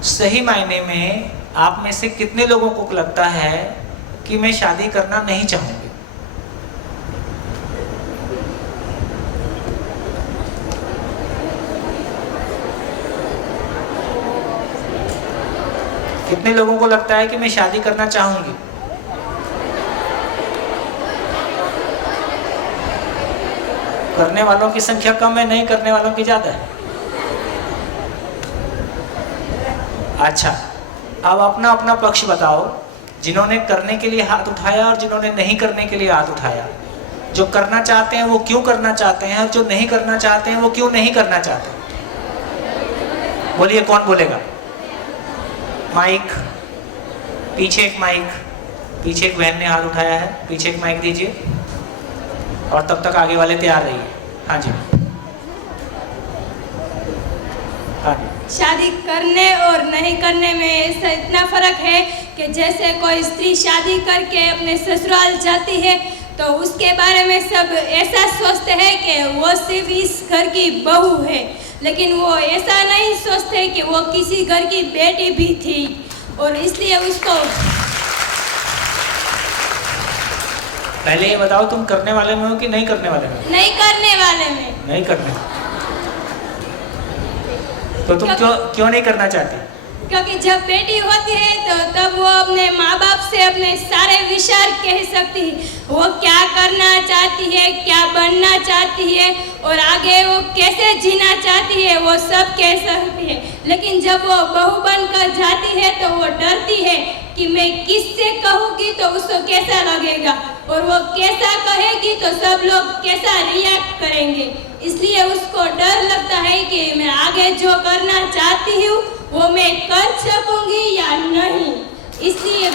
सही मायने में आप में से कितने लोगों को लगता है कि मैं शादी करना नहीं चाहूँगी? कितने लोगों को लगता है कि मैं शादी करना चाहूंगी? करने वालों की संख्या कम है, नहीं करने वालों की ज्यादा है। अच्छा, अब अपना अपना पक्ष बताओ, जिन्होंने करने के लिए हाथ उठाया और जिन्होंने नहीं करने के लिए हाथ उठाया। जो करना चाहते हैं वो क्यों करना चाहते हैं, और जो नहीं करना चाहते हैं वो क्यों नहीं करना चाहते? बोलिए, कौन बोलेगा? माइक, पीछे एक माइक, पीछे एक बहन ने हाथ उठाया है, पीछे एक माइक दीजिए, और तब तक आगे वाले तैयार रहिए। हाँ जी, हाँ जी। शादी करने और नहीं करने में ऐसा इतना फर्क है कि जैसे कोई स्त्री शादी करके अपने ससुराल जाती है तो उसके बारे में सब ऐसा सोचते हैं कि वो सिर्फ इस घर की बहू है, लेकिन वो ऐसा नहीं सोचते कि वो किसी घर की बेटी भी थी, और इसलिए उसको। पहले ये बताओ, तुम करने वाले में हो कि नहीं करने वाले में? नहीं करने वाले में। नहीं करने। तो तुम क्यों नहीं करना चाहती? क्योंकि जब बेटी होती है तो तब वो अपने माँ बाप से अपने सारे विचार कह सकती है, वो क्या करना चाहती है, क्या बनना चाहती है और आगे वो कैसे जीना चाहती है, वो सब कह सकती है। लेकिन जब वो बहू बनकर जाती है तो वो डरती है कि मैं किससे कहूँगी तो उसको कैसा लगेगा, और वो कैसा कहेगी तो सब लोग कैसा रिएक्ट करेंगे। इसलिए उसको डर लगता है कि मैं आगे जो करना चाहती हूँ वो मैं कर सकूंगी या नहीं। इसलिए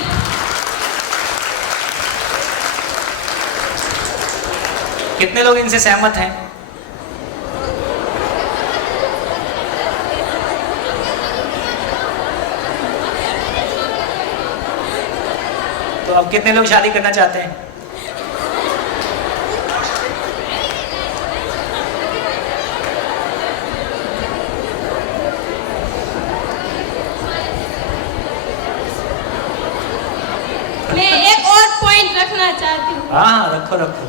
कितने लोग इनसे सहमत हैं? तो अब कितने लोग शादी करना चाहते हैं? मैं एक और पॉइंट रखना चाहती हूँ। हाँ, रखो रखो।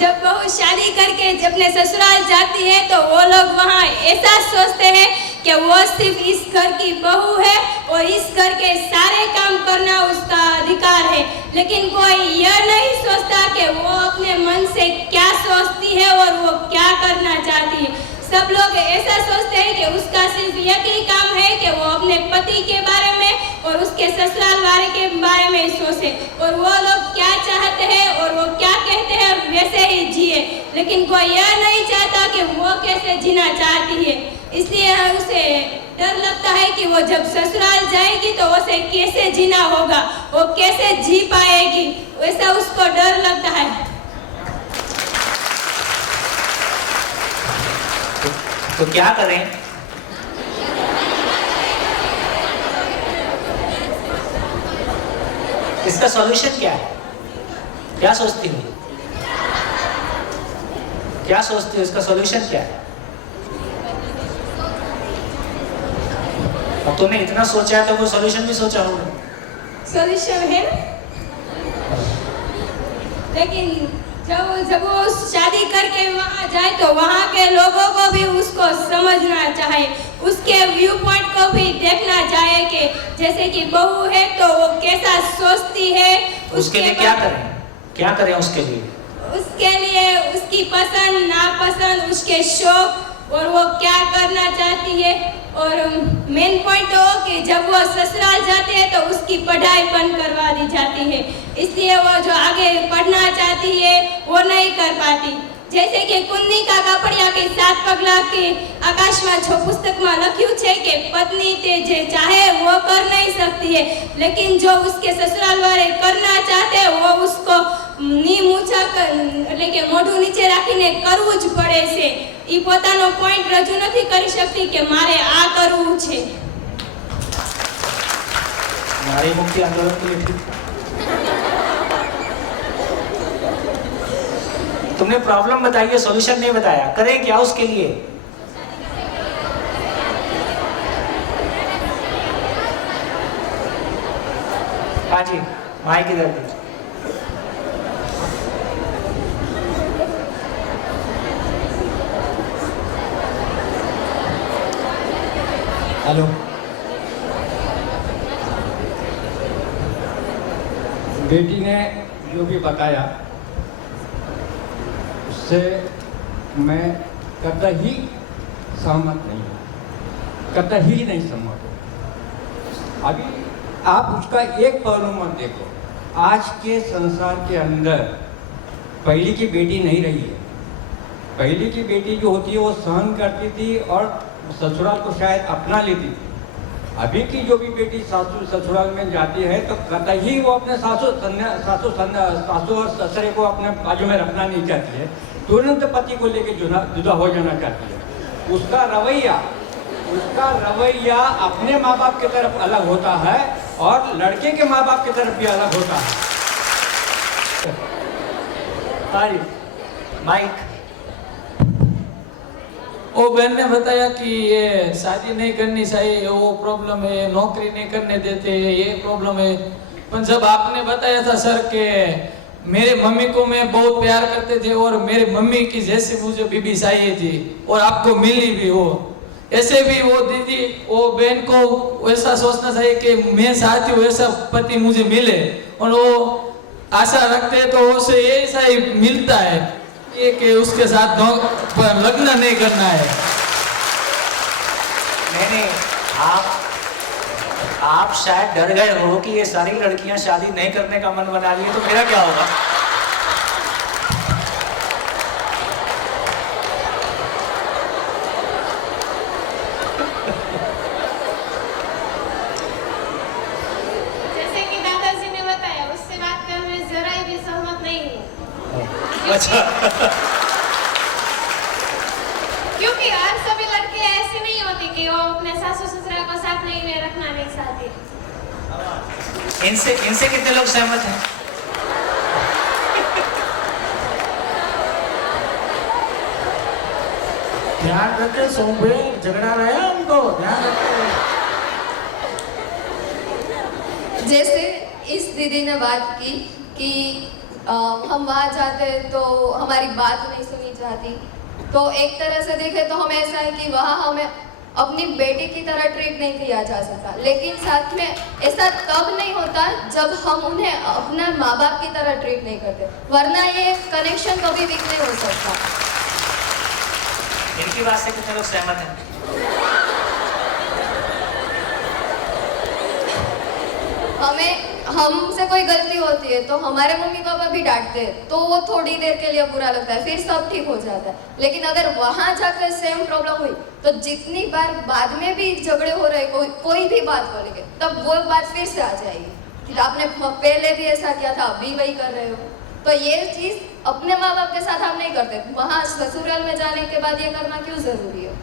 जब बहू शादी करके अपने ससुराल जाती है तो वो लोग वहाँ ऐसा सोचते हैं कि वो सिर्फ इस घर की बहू है और इस घर के सारे काम करना उसका अधिकार है, लेकिन कोई यह नहीं सोचता कि वो अपने मन से क्या सोचती है और वो क्या करना चाहती है। सब लोग ऐसा सोचते हैं कि उसका सिर्फ एक ही काम है कि वो अपने पति के बारे में और उसके ससुराल वाले के बारे में सोचे, और वो लोग क्या चाहते हैं और वो क्या कहते हैं वैसे ही जिए, लेकिन कोई यह नहीं चाहता कि वो कैसे जीना चाहती है। इसलिए उसे डर लगता है कि वो जब ससुराल जाएगी तो उसे कैसे जीना होगा, वो कैसे जी पाएगी, वैसा उसको डर लगता है। तो क्या करें? इसका सॉल्यूशन क्या है? क्या सोचती हो? क्या सोचती हो? इसका सॉल्यूशन क्या है? अब तुमने इतना सोचा है तो कोई सॉल्यूशन भी सोचा होगा। सॉल्यूशन है ना, लेकिन जब वो शादी करके वहाँ जाए तो वहाँ के लोगों को भी उसको समझना चाहिए, उसके व्यू पॉइंट को भी देखना चाहिए कि जैसे कि बहू है तो वो कैसा सोचती है। उसके लिए क्या करें? क्या करें उसके लिए? उसके लिए उसकी पसंद नापसंद, उसके शौक और वो क्या करना चाहती है, और मेन पॉइंट तो कि जब वो ससुराल जाते हैं तो उसकी पढ़ाई बंद करवा दी जाती है, इसलिए वो जो आगे पढ़ना चाहती है वो नहीं कर पाती। जैसे कि कुन्नी का कपड़िया के 7 पगला के आकाश में जो पुस्तक में लख्યું છે કે पत्नी ते जे चाहे वो कर नहीं सकती है, लेकिन जो उसके ससुराल वाले करना चाहते हैं वो उसको नीम ऊंचा એટલે કે મોઢું નીચે રાખીને કરવું જ પડે છે. ઈ પોતાનો પોઈન્ટ રજૂ નથી કરી શકતી કે મારે આ કરવું છે. नारी मुक्ति आंदोलन के लिए ठीक। तुमने प्रॉब्लम बताई है, सॉल्यूशन नहीं बताया, करें क्या उसके लिए? हाँ जी, माइक इधर दीजिए। हेलो, बेटी ने जो भी बताया उससे मैं कतई सहमत नहीं हूँ, कतई नहीं सहमत हूँ। अभी आप उसका एक पहलू मत देखो। आज के संसार के अंदर पहले की बेटी नहीं रही है। पहले की बेटी जो होती है वो सहन करती थी और ससुराल को शायद अपना लेती थी। अभी की जो भी बेटी सासू ससुराल में जाती है तो कतई वो अपने सासू और ससुरे को अपने बाजू में रखना नहीं चाहती है, तुरंत पति को लेके जुदा हो जाना चाहती है। उसका रवैया अपने माँ बाप की तरफ अलग होता है और लड़के के माँ बाप की तरफ भी अलग होता है। माइक। वो बहन ने बताया कि ये शादी नहीं करनी चाहिए, वो प्रॉब्लम है, नौकरी नहीं करने देते, ये प्रॉब्लम है। पर जब आपने बताया था सर कि मेरे मम्मी को मैं बहुत प्यार करते थे और मेरे मम्मी की जैसे मुझे बीबी चाहिए थी और आपको मिली भी हो, ऐसे भी वो दीदी वो बहन को वैसा सोचना चाहिए कि मैं चाहती हूँ ऐसा पति मुझे मिले, और वो आशा रखते हैं तो उसे ऐसा ही मिलता है कि उसके साथ लग्न नहीं करना है। नहीं, आप शायद डर गए हो कि ये सारी लड़कियां शादी नहीं करने का मन बना रही है, तो मेरा क्या होगा? जैसे कि दादाजी ने बताया, उससे बात कर मैं जरा भी सहमत नहीं हूँ। अच्छा। क्योंकि हर सभी लड़के ऐसी नहीं होती कि वो अपने सासू ससुरा को साथ नहीं में रखना नहीं चाहती। इनसे कितने लोग सहमत हैं? ध्यान रखे सोमवे, झगड़ा रहे हमको, ध्यान रखे। जैसे इस दीदी ने बात की कि हम वहाँ जाते हैं तो हमारी बात नहीं सुनी जाती, तो एक तरह से देखें तो हमें ऐसा है कि वहाँ हमें अपनी बेटी की तरह ट्रीट नहीं किया जा सकता, लेकिन साथ में ऐसा तब नहीं होता जब हम उन्हें अपना माँ बाप की तरह ट्रीट नहीं करते, वरना ये कनेक्शन कभी वीक नहीं हो सकता। इनकी बात से कितने लोग सहमत हैं? हमसे कोई गलती होती है तो हमारे मम्मी पापा भी डांटते हैं, तो वो थोड़ी देर के लिए बुरा लगता है, फिर सब ठीक हो जाता है। लेकिन अगर वहाँ जाकर सेम प्रॉब्लम हुई तो जितनी बार बाद में भी झगड़े हो रहे कोई भी बात को लेके, तब वो बात फिर से आ जाएगी कि आपने पहले भी ऐसा किया था, अभी वही कर रहे हो। तो ये चीज़ अपने माँ बाप के साथ हम नहीं करते, वहाँ ससुराल में जाने के बाद ये करना क्यों ज़रूरी है?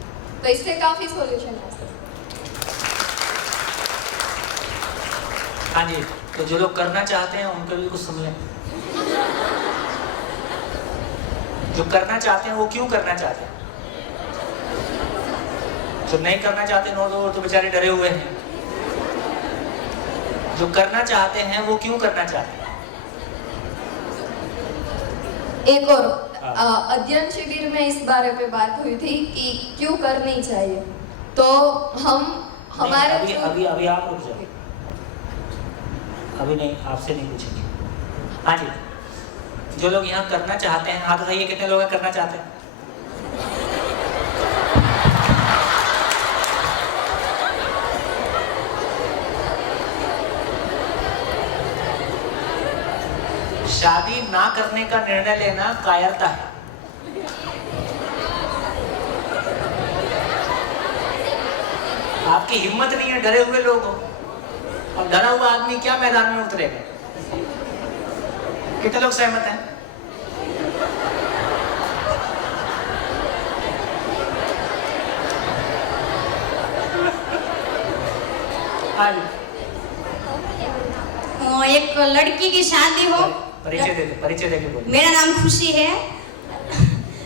तो इससे काफ़ी सॉल्यूशन है। हाँ जी, तो जो लोग करना चाहते हैं उनके भी कुछ सुन लें। जो करना चाहते हैं वो क्यों करना चाहते हैं? जो नहीं करना चाहते हैं वो तो बेचारे डरे हुए हैं। जो करना चाहते हैं वो क्यों करना चाहते हैं? एक और अध्ययन शिविर में इस बारे पे बात हुई थी कि क्यों करनी चाहिए, तो हम हमारे अभी आप रुक जाओ, अभी नहीं, आपसे नहीं पूछेंगे। हाँ जी, जो लोग यहाँ करना चाहते हैं हाथ उठाइए, कितने लोग करना चाहते हैं? शादी ना करने का निर्णय लेना कायरता है। आपकी हिम्मत नहीं है, डरे हुए लोग हो, और डरा हुआ आदमी क्या मैदान में उतरेगा? कितने लोग सहमत हैं? आज एक लड़की की शादी हो, परिचय दे के बोलो। मेरा नाम खुशी है।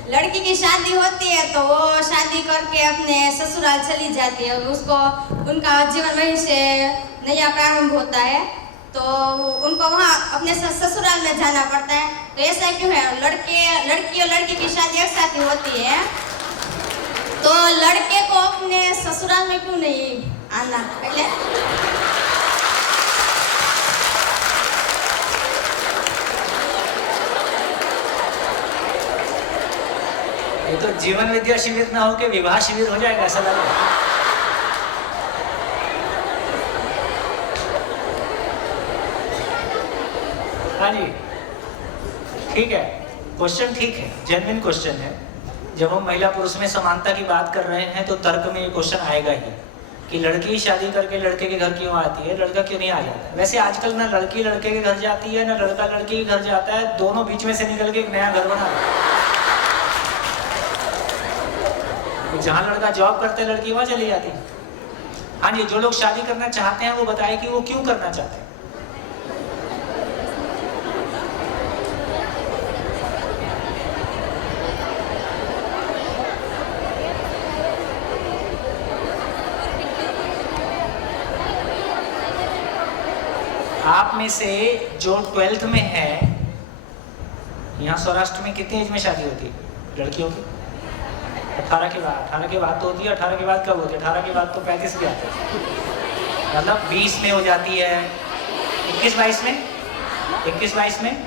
लड़की की शादी होती है तो वो शादी करके अपने ससुराल चली जाती है और उसको उनका जीवन वहीं से नया प्रारंभ होता है, तो उनको वहाँ अपने ससुराल में जाना पड़ता है। तो ऐसा क्यों है? लड़की और लड़की की शादी एक साथ ही होती है, तो लड़के को अपने ससुराल में क्यों नहीं आना? पहले ये तो जीवन विद्या शिविर ना हो के विवाह शिविर हो जाएगा, ऐसा लग रहा है। हाँ जी, ठीक है, क्वेश्चन ठीक है, जेन्युइन क्वेश्चन है। जब हम महिला पुरुष में समानता की बात कर रहे हैं तो तर्क में ये क्वेश्चन आएगा ही कि लड़की शादी करके लड़के के घर क्यों आती है, लड़का क्यों नहीं आ जाता। वैसे आजकल ना लड़की लड़के के घर जाती है, ना लड़का लड़की के घर जाता है, दोनों बीच में से निकल के एक नया घर बना रहा है। जहाँ लड़का जॉब करते हैं लड़की वहाँ चली जाती है। हाँ जी, जो लोग शादी करना चाहते हैं वो बताए कि वो क्यों करना चाहते हैं। आप में से जो 12th में है, यहाँ सौराष्ट्र में कितनी एज में शादी होती है लड़कियों की? 18 के बाद। 18 के बाद तो होती है। 18 के बाद कब होती है? 18 के बाद तो 35 भी आते हैं, मतलब 20 में हो जाती है, 21-22 में, 21-22 में।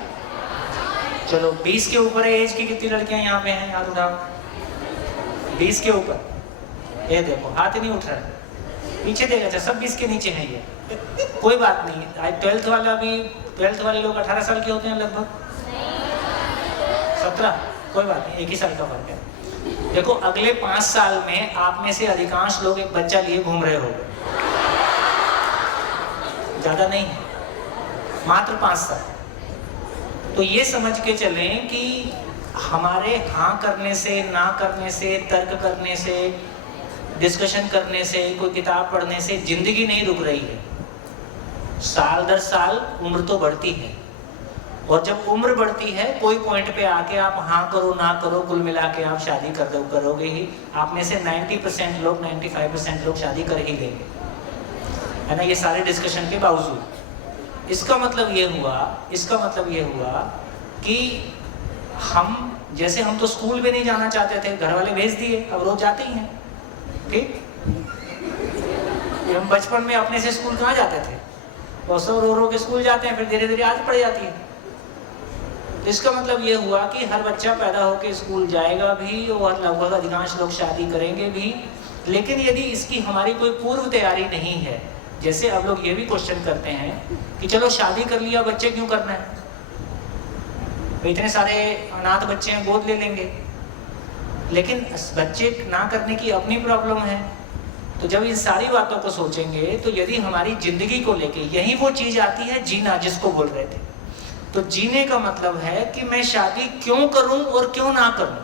चलो 20 के ऊपर एज की कितनी लड़कियां यहाँ पे हैं? हाथ उठाओ। 20 के ऊपर, ये देखो हाथ ही नहीं उठ रहा है, पीछे देखा अच्छा, सब 20 के नीचे हैं ये। कोई बात नहीं, आज 12th वाला भी, 12th वाले लोग 18 साल के होते हैं लगभग, 17, कोई बात नहीं, एक ही साल का फर्क है। देखो अगले 5 साल में आप में से अधिकांश लोग एक बच्चा लिए घूम रहे हो, ज्यादा नहीं है, मात्र 5 साल। तो ये समझ के चलें कि हमारे हाँ करने से, ना करने से, तर्क करने से, डिस्कशन करने से, कोई किताब पढ़ने से जिंदगी नहीं रुक रही है। साल दर साल उम्र तो बढ़ती है, और जब उम्र बढ़ती है कोई पॉइंट पे आके आप हाँ करो ना करो, कुल मिला के आप शादी करोगे ही। आप में से 90% लोग, 95% लोग शादी कर ही लेंगे, है ना, ये सारे डिस्कशन के बावजूद। इसका मतलब ये हुआ कि हम तो स्कूल में नहीं जाना चाहते थे, घर वाले भेज दिए, अब रोज जाते ही हैं। ठीक, हम बचपन में अपने से स्कूल कहाँ जाते थे, वो सब रो के स्कूल जाते हैं, फिर धीरे धीरे आदत पड़ जाती है। तो इसका मतलब ये हुआ कि हर बच्चा पैदा होकर स्कूल जाएगा भी और लगभग अधिकांश लोग शादी करेंगे भी। लेकिन यदि इसकी हमारी कोई पूर्व तैयारी नहीं है, जैसे अब लोग ये भी क्वेश्चन करते हैं कि चलो शादी कर लिया, बच्चे क्यों करना है, इतने सारे अनाथ बच्चे हैं, गोद ले लेंगे। लेकिन बच्चे ना करने की अपनी प्रॉब्लम है। तो जब इन सारी बातों को सोचेंगे तो यदि हमारी जिंदगी को लेके यही वो चीज आती है जीना, जिसको बोल रहे थे, तो जीने का मतलब है कि मैं शादी क्यों करूं और क्यों ना करूं।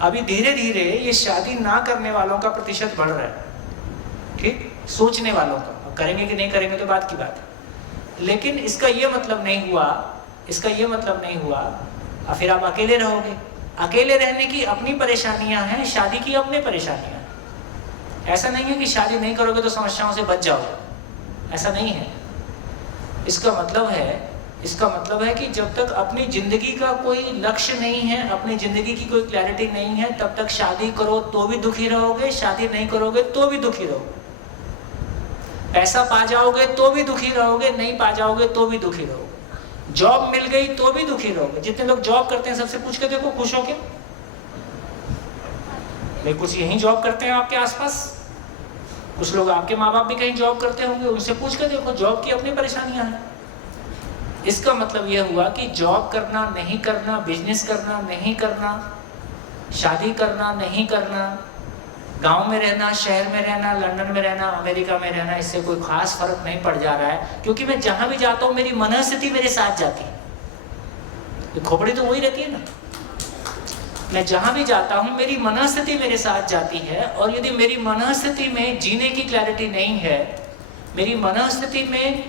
अभी धीरे धीरे ये शादी ना करने वालों का प्रतिशत बढ़ रहा है, ठीक, सोचने वालों का। करेंगे कि नहीं करेंगे तो बात की बात है, लेकिन इसका ये मतलब नहीं हुआ फिर आप अकेले रहोगे। अकेले रहने की अपनी परेशानियां हैं, शादी की अपनी परेशानियां हैं। ऐसा नहीं है कि शादी नहीं करोगे तो समस्याओं से बच जाओगे, ऐसा नहीं है। इसका मतलब है कि जब तक अपनी जिंदगी का कोई लक्ष्य नहीं है, अपनी जिंदगी की कोई क्लैरिटी नहीं है, तब तक शादी करो तो भी दुखी रहोगे, शादी नहीं करोगे तो भी दुखी रहोगे। पैसा पा जाओगे तो भी दुखी रहोगे, नहीं पा जाओगे तो भी दुखी रहोगे। जॉब मिल गई तो भी दुखी रहोगे। जितने लोग जॉब करते हैं सबसे पूछ के देखो, खुश हो क्या? कुछ यही जॉब करते हैं आपके आसपास, कुछ लोग आपके माँ बाप भी कहीं जॉब करते होंगे, उनसे पूछ के देखो, जॉब की अपनी परेशानियां हैं। इसका मतलब यह हुआ कि जॉब करना नहीं करना, बिजनेस करना नहीं करना, शादी करना नहीं करना, गांव में रहना, शहर में रहना, लंदन में रहना, अमेरिका में रहना, इससे कोई खास फर्क नहीं पड़ जा रहा है, क्योंकि मैं जहां भी जाता हूं मेरी मनस्थिति मेरे साथ जाती है। खोपड़ी तो वही रहती है ना। मैं जहाँ भी जाता हूँ मेरी मनःस्थिति मेरे साथ जाती है, और यदि मेरी मनःस्थिति में जीने की क्लैरिटी नहीं है, मेरी मनःस्थिति में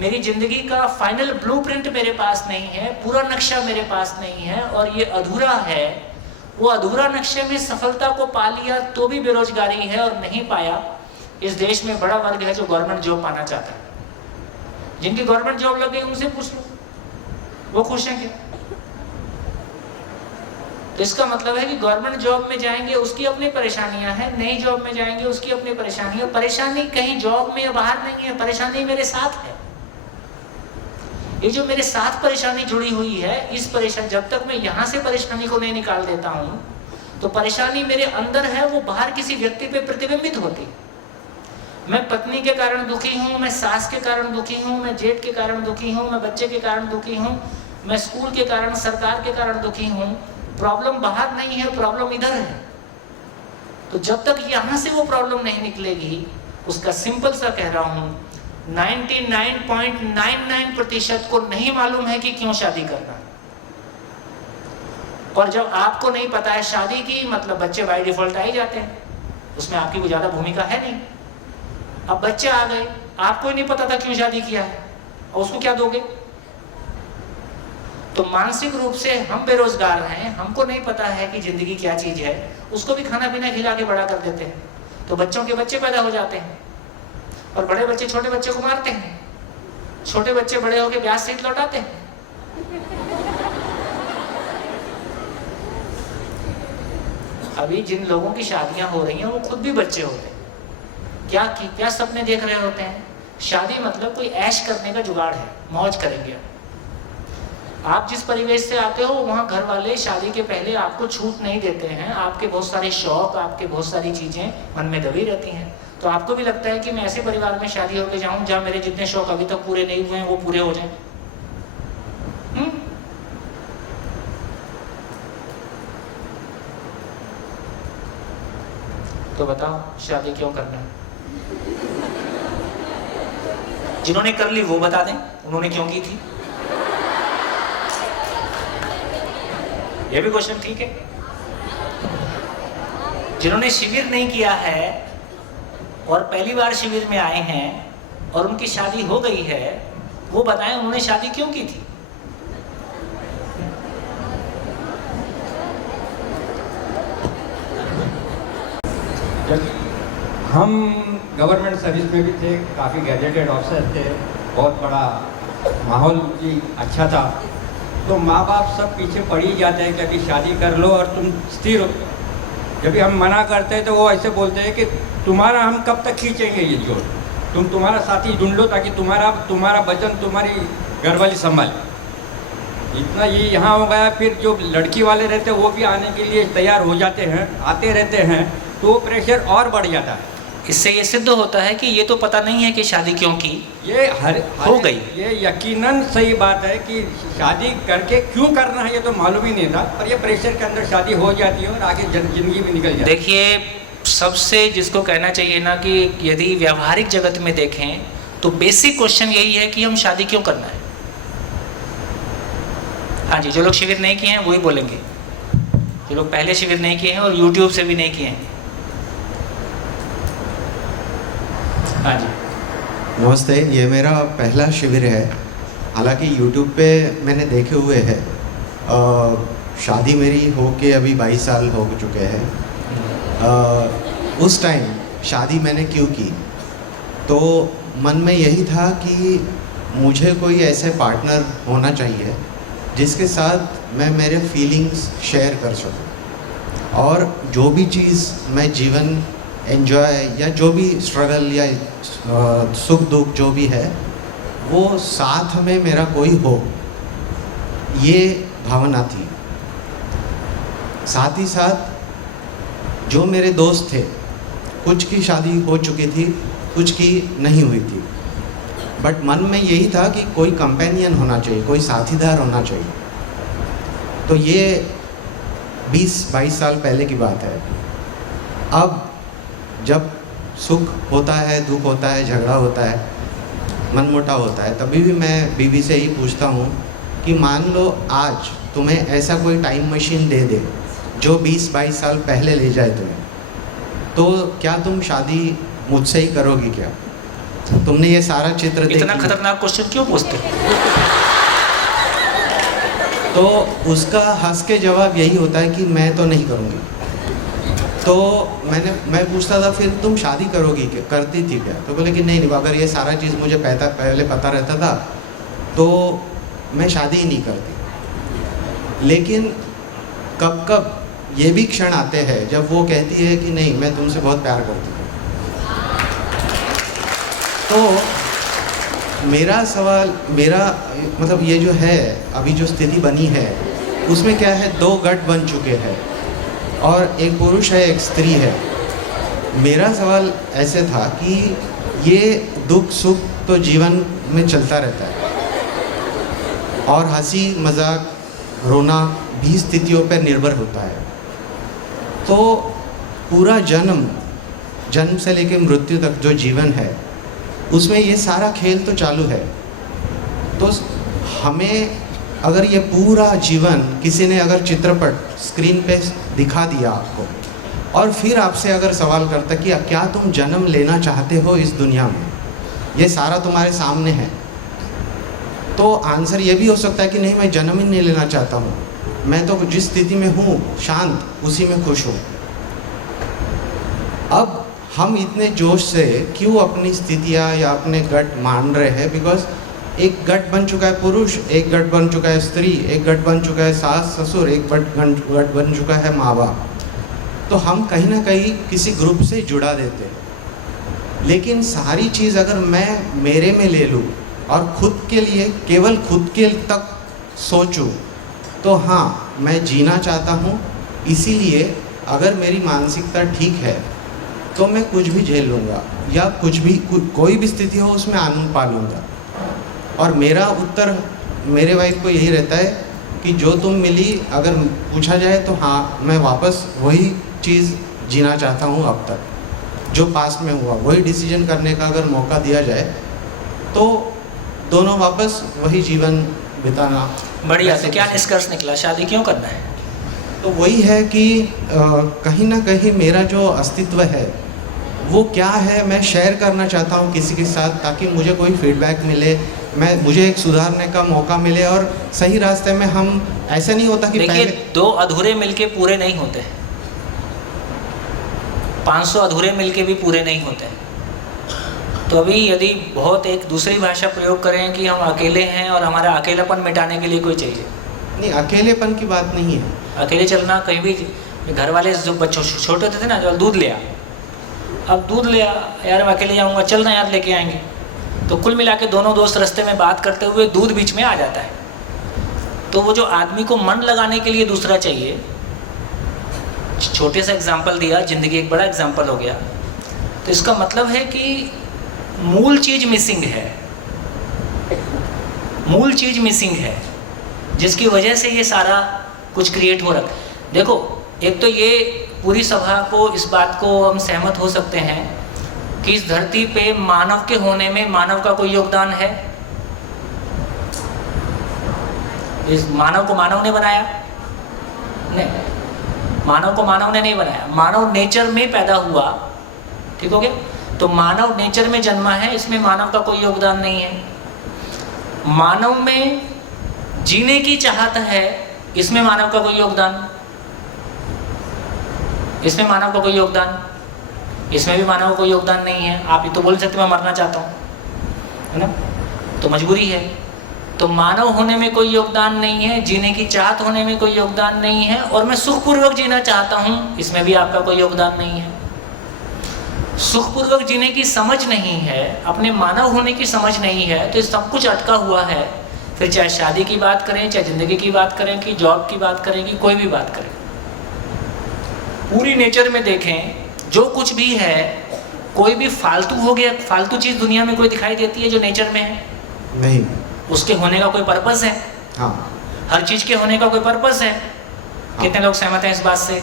मेरी ज़िंदगी का फाइनल ब्लूप्रिंट मेरे पास नहीं है, पूरा नक्शा मेरे पास नहीं है और ये अधूरा है, वो अधूरा नक्शे में सफलता को पा लिया तो भी बेरोजगारी है, और नहीं पाया, इस देश में बड़ा वर्ग है जो गवर्नमेंट जॉब पाना चाहता है। जिनकी गवर्नमेंट जॉब लग गई उनसे पूछ लो, वो खुश हैं क्या? तो इसका मतलब है कि गवर्नमेंट जॉब में जाएंगे उसकी अपनी परेशानियां हैं, नई जॉब में जाएंगे उसकी अपनी परेशानियां। परेशानी कहीं जॉब में या बाहर नहीं है, परेशानी मेरे साथ है। ये जो मेरे साथ परेशानी जुड़ी हुई है, इस परेशानी जब तक मैं यहाँ से परेशानी को नहीं निकाल देता हूँ तो परेशानी मेरे अंदर है, वो बाहर किसी व्यक्ति पे प्रतिबिंबित होती। मैं पत्नी के कारण दुखी हूँ, मैं सास के कारण दुखी हूँ, मैं जेठ के कारण दुखी हूँ, मैं बच्चे के कारण दुखी हूँ, मैं स्कूल के कारण, सरकार के कारण दुखी हूँ। प्रॉब्लम बाहर नहीं है, प्रॉब्लम इधर है। तो जब तक यहाँ से वो प्रॉब्लम नहीं निकलेगी, उसका सिंपल सा कह रहा हूँ, 99.99% को नहीं मालूम है कि क्यों शादी करना। और जब आपको नहीं पता है शादी की, मतलब बच्चे बाय डिफॉल्ट आ ही जाते हैं, उसमें आपकी कोई ज्यादा भूमिका है नहीं। अब बच्चे आ गए, आपको ही नहीं पता था क्यों शादी किया है, और उसको क्या दोगे? तो मानसिक रूप से हम बेरोजगार हैं, हमको नहीं पता है कि जिंदगी क्या चीज है, उसको भी खाना पीना खिला के बड़ा कर देते हैं, तो बच्चों के बच्चे पैदा हो जाते हैं, और बड़े बच्चे छोटे बच्चे को मारते हैं, छोटे बच्चे बड़े होके ब्याज सहित लौटाते हैं। अभी जिन लोगों की शादियां हो रही हैं वो खुद भी बच्चे होते हैं, क्या सपने देख रहे होते हैं? शादी मतलब कोई ऐश करने का जुगाड़ है, मौज करेंगे। आप जिस परिवेश से आते हो वहाँ घर वाले शादी के पहले आपको छूट नहीं देते हैं, आपके बहुत सारे शौक, आपके बहुत सारी चीजें मन में दबी रहती हैं। तो आपको भी लगता है कि मैं ऐसे परिवार में शादी होकर जाऊं जहाँ मेरे जितने शौक अभी तक पूरे नहीं हुए हैं वो पूरे हो जाएं। तो बताओ शादी क्यों करना है? जिन्होंने कर ली वो बता दें उन्होंने क्यों की थी। ये भी क्वेश्चन ठीक है। जिन्होंने शिविर नहीं किया है और पहली बार शिविर में आए हैं और उनकी शादी हो गई है, वो बताएं उन्होंने शादी क्यों की थी। जब हम गवर्नमेंट सर्विस में भी थे, काफ़ी गैजेटेड ऑफिसर थे, बहुत बड़ा माहौल भी अच्छा था, तो माँ बाप सब पीछे पड़ ही जाते हैं कि अभी शादी कर लो और तुम स्थिर हो। जब भी हम मना करते हैं तो वो ऐसे बोलते हैं कि तुम्हारा हम कब तक खींचेंगे ये जोड़, तुम तुम्हारा साथी ढूंढ लो ताकि तुम्हारा वजन तुम्हारी घरवाली संभाले। इतना ये यहाँ हो गया। फिर जो लड़की वाले रहते हैं वो भी आने के लिए तैयार हो जाते हैं, आते रहते हैं, तो प्रेशर और बढ़ जाता है। इससे ये सिद्ध होता है कि ये तो पता नहीं है कि शादी क्यों की, ये हो गई। ये यकीनन सही बात है कि शादी करके क्यों करना है ये तो मालूम ही नहीं था, पर ये प्रेशर के अंदर शादी हो जाती है और आगे जिंदगी में निकल जाती है। देखिए, सबसे जिसको कहना चाहिए ना कि यदि व्यावहारिक जगत में देखें तो बेसिक क्वेश्चन यही है कि हम शादी क्यों करना है। हाँ जी, जो लोग शिविर नहीं किए हैं वही बोलेंगे, जो लोग पहले शिविर नहीं किए हैं और यूट्यूब से भी नहीं किए हैं। हाँ जी, नमस्ते। ये मेरा पहला शिविर है, हालांकि यूट्यूब पे मैंने देखे हुए हैं। शादी मेरी हो के अभी 22 साल हो चुके हैं। उस टाइम शादी मैंने क्यों की, तो मन में यही था कि मुझे कोई ऐसे पार्टनर होना चाहिए जिसके साथ मैं मेरे फीलिंग्स शेयर कर सकूं, और जो भी चीज़ मैं जीवन एंजॉय या जो भी स्ट्रगल या सुख दुख जो भी है वो साथ में मेरा कोई हो, ये भावना थी। साथ ही साथ जो मेरे दोस्त थे, कुछ की शादी हो चुकी थी, कुछ की नहीं हुई थी, बट मन में यही था कि कोई कंपेनियन होना चाहिए, कोई साथीदार होना चाहिए। तो ये 20-22 साल पहले की बात है। अब जब सुख होता है, दुख होता है, झगड़ा होता है, मनमुटाव होता है, तभी भी मैं बीवी से ही पूछता हूँ कि मान लो आज तुम्हें ऐसा कोई टाइम मशीन दे दे जो 20-22 साल पहले ले जाए तुम्हें, तो क्या तुम शादी मुझसे ही करोगी क्या? तुमने ये सारा चित्र इतना खतरनाक क्वेश्चन क्यों पूछते हो? तो उसका हंस के जवाब यही होता है कि मैं तो नहीं करूँगी। तो मैं पूछता था फिर तुम शादी करोगी क्या, करती थी क्या? तो बोले कि नहीं, अगर ये सारा चीज़ मुझे पहले पता रहता था तो मैं शादी ही नहीं करती। लेकिन कब ये भी क्षण आते हैं जब वो कहती है कि नहीं, मैं तुमसे बहुत प्यार करती हूँ। तो मेरा सवाल, मतलब ये जो है अभी जो स्थिति बनी है उसमें क्या है, 2 गट बन चुके हैं और एक पुरुष है एक स्त्री है। मेरा सवाल ऐसे था कि ये दुख सुख तो जीवन में चलता रहता है और हंसी मजाक रोना भी स्थितियों पर निर्भर होता है। तो पूरा जन्म से लेकर मृत्यु तक जो जीवन है उसमें ये सारा खेल तो चालू है। तो हमें अगर ये पूरा जीवन किसी ने अगर चित्रपट स्क्रीन पे दिखा दिया आपको और फिर आपसे अगर सवाल करता कि क्या तुम जन्म लेना चाहते हो इस दुनिया में, ये सारा तुम्हारे सामने है, तो आंसर ये भी हो सकता है कि नहीं, मैं जन्म ही नहीं लेना चाहता हूँ, मैं तो जिस स्थिति में हूँ शांत उसी में खुश हूँ। अब हम इतने जोश से क्यों अपनी स्थितियाँ या अपने गट मान रहे हैं? बिकॉज एक गट बन चुका है पुरुष, एक गट बन चुका है स्त्री, एक गट बन चुका है सास ससुर, एक गट बन चुका है माँ बाप। तो हम कहीं ना कहीं किसी ग्रुप से जुड़ा देते हैं। लेकिन सारी चीज़ अगर मैं मेरे में ले लूँ और खुद के लिए केवल खुद के तक सोचूं, तो हाँ मैं जीना चाहता हूँ, इसीलिए अगर मेरी मानसिकता ठीक है तो मैं कुछ भी झेल लूँगा या कोई भी स्थिति हो उसमें आनंद पा लूँगा। और मेरा उत्तर मेरे वाइफ को यही रहता है कि जो तुम मिली अगर पूछा जाए तो हाँ मैं वापस वही चीज़ जीना चाहता हूँ। अब तक जो पास्ट में हुआ वही डिसीजन करने का अगर मौका दिया जाए तो दोनों वापस वही जीवन बिताना। बढ़िया। तो क्या निष्कर्ष निकला, शादी क्यों करना है? तो वही है कि कहीं ना कहीं मेरा जो अस्तित्व है वो क्या है, मैं शेयर करना चाहता हूँ किसी के साथ, ताकि मुझे कोई फीडबैक मिले, मुझे एक सुधारने का मौका मिले और सही रास्ते में हम। ऐसा नहीं होता कि देखिए 2 अधूरे मिलके पूरे नहीं होते, 500 अधूरे मिलके भी पूरे नहीं होते। तो अभी यदि बहुत एक दूसरी भाषा प्रयोग करें कि हम अकेले हैं और हमारा अकेलापन मिटाने के लिए कोई चाहिए। नहीं, अकेलेपन की बात नहीं है। अकेले चलना कहीं भी, घर वाले जो बच्चों छोटे होते थे ना, जो दूध ले आ, अब दूध ले आ यार, मैं अकेले जाऊँगा, चल ना यार लेके आएंगे। तो कुल मिला के दोनों दोस्त रास्ते में बात करते हुए दूध बीच में आ जाता है। तो वो जो आदमी को मन लगाने के लिए दूसरा चाहिए, छोटे सा एग्जाम्पल दिया, जिंदगी एक बड़ा एग्जाम्पल हो गया। तो इसका मतलब है कि मूल चीज़ मिसिंग है, मूल चीज़ मिसिंग है, जिसकी वजह से ये सारा कुछ क्रिएट हो रहा। देखो, एक तो ये पूरी सभा को, इस बात को हम सहमत हो सकते हैं कि इस धरती पे मानव के होने में मानव का कोई योगदान है? इस मानव को मानव ने बनाया? नहीं, मानव को मानव ने नहीं बनाया। मानव नेचर में पैदा हुआ, ठीक हो गया? तो मानव नेचर में जन्मा है, इसमें मानव का कोई योगदान नहीं है। मानव में जीने की चाहत है, इसमें मानव का कोई योगदान, इसमें मानव का कोई योगदान, इसमें भी मानव का कोई योगदान नहीं है। आप ये तो बोल सकते मैं मरना चाहता हूँ, है ना, तो मजबूरी है। तो मानव होने में कोई योगदान नहीं है, जीने की चाहत होने में कोई योगदान नहीं है, और मैं सुखपूर्वक जीना चाहता हूँ, इसमें भी आपका कोई योगदान नहीं है। सुखपूर्वक जीने की समझ नहीं है, अपने मानव होने की समझ नहीं है, तो सब कुछ अटका हुआ है। फिर चाहे शादी की बात करें, चाहे ज़िंदगी की बात करें, कि जॉब की बात करें, कि कोई भी बात करें, पूरी नेचर में देखें जो कुछ भी है, कोई भी फालतू हो गया, फालतू चीज़ दुनिया में कोई दिखाई देती है जो नेचर में है? नहीं। उसके होने का कोई पर्पस है? हाँ। हर चीज़ के होने का कोई पर्पस है। कितने लोग सहमत हैं इस बात से?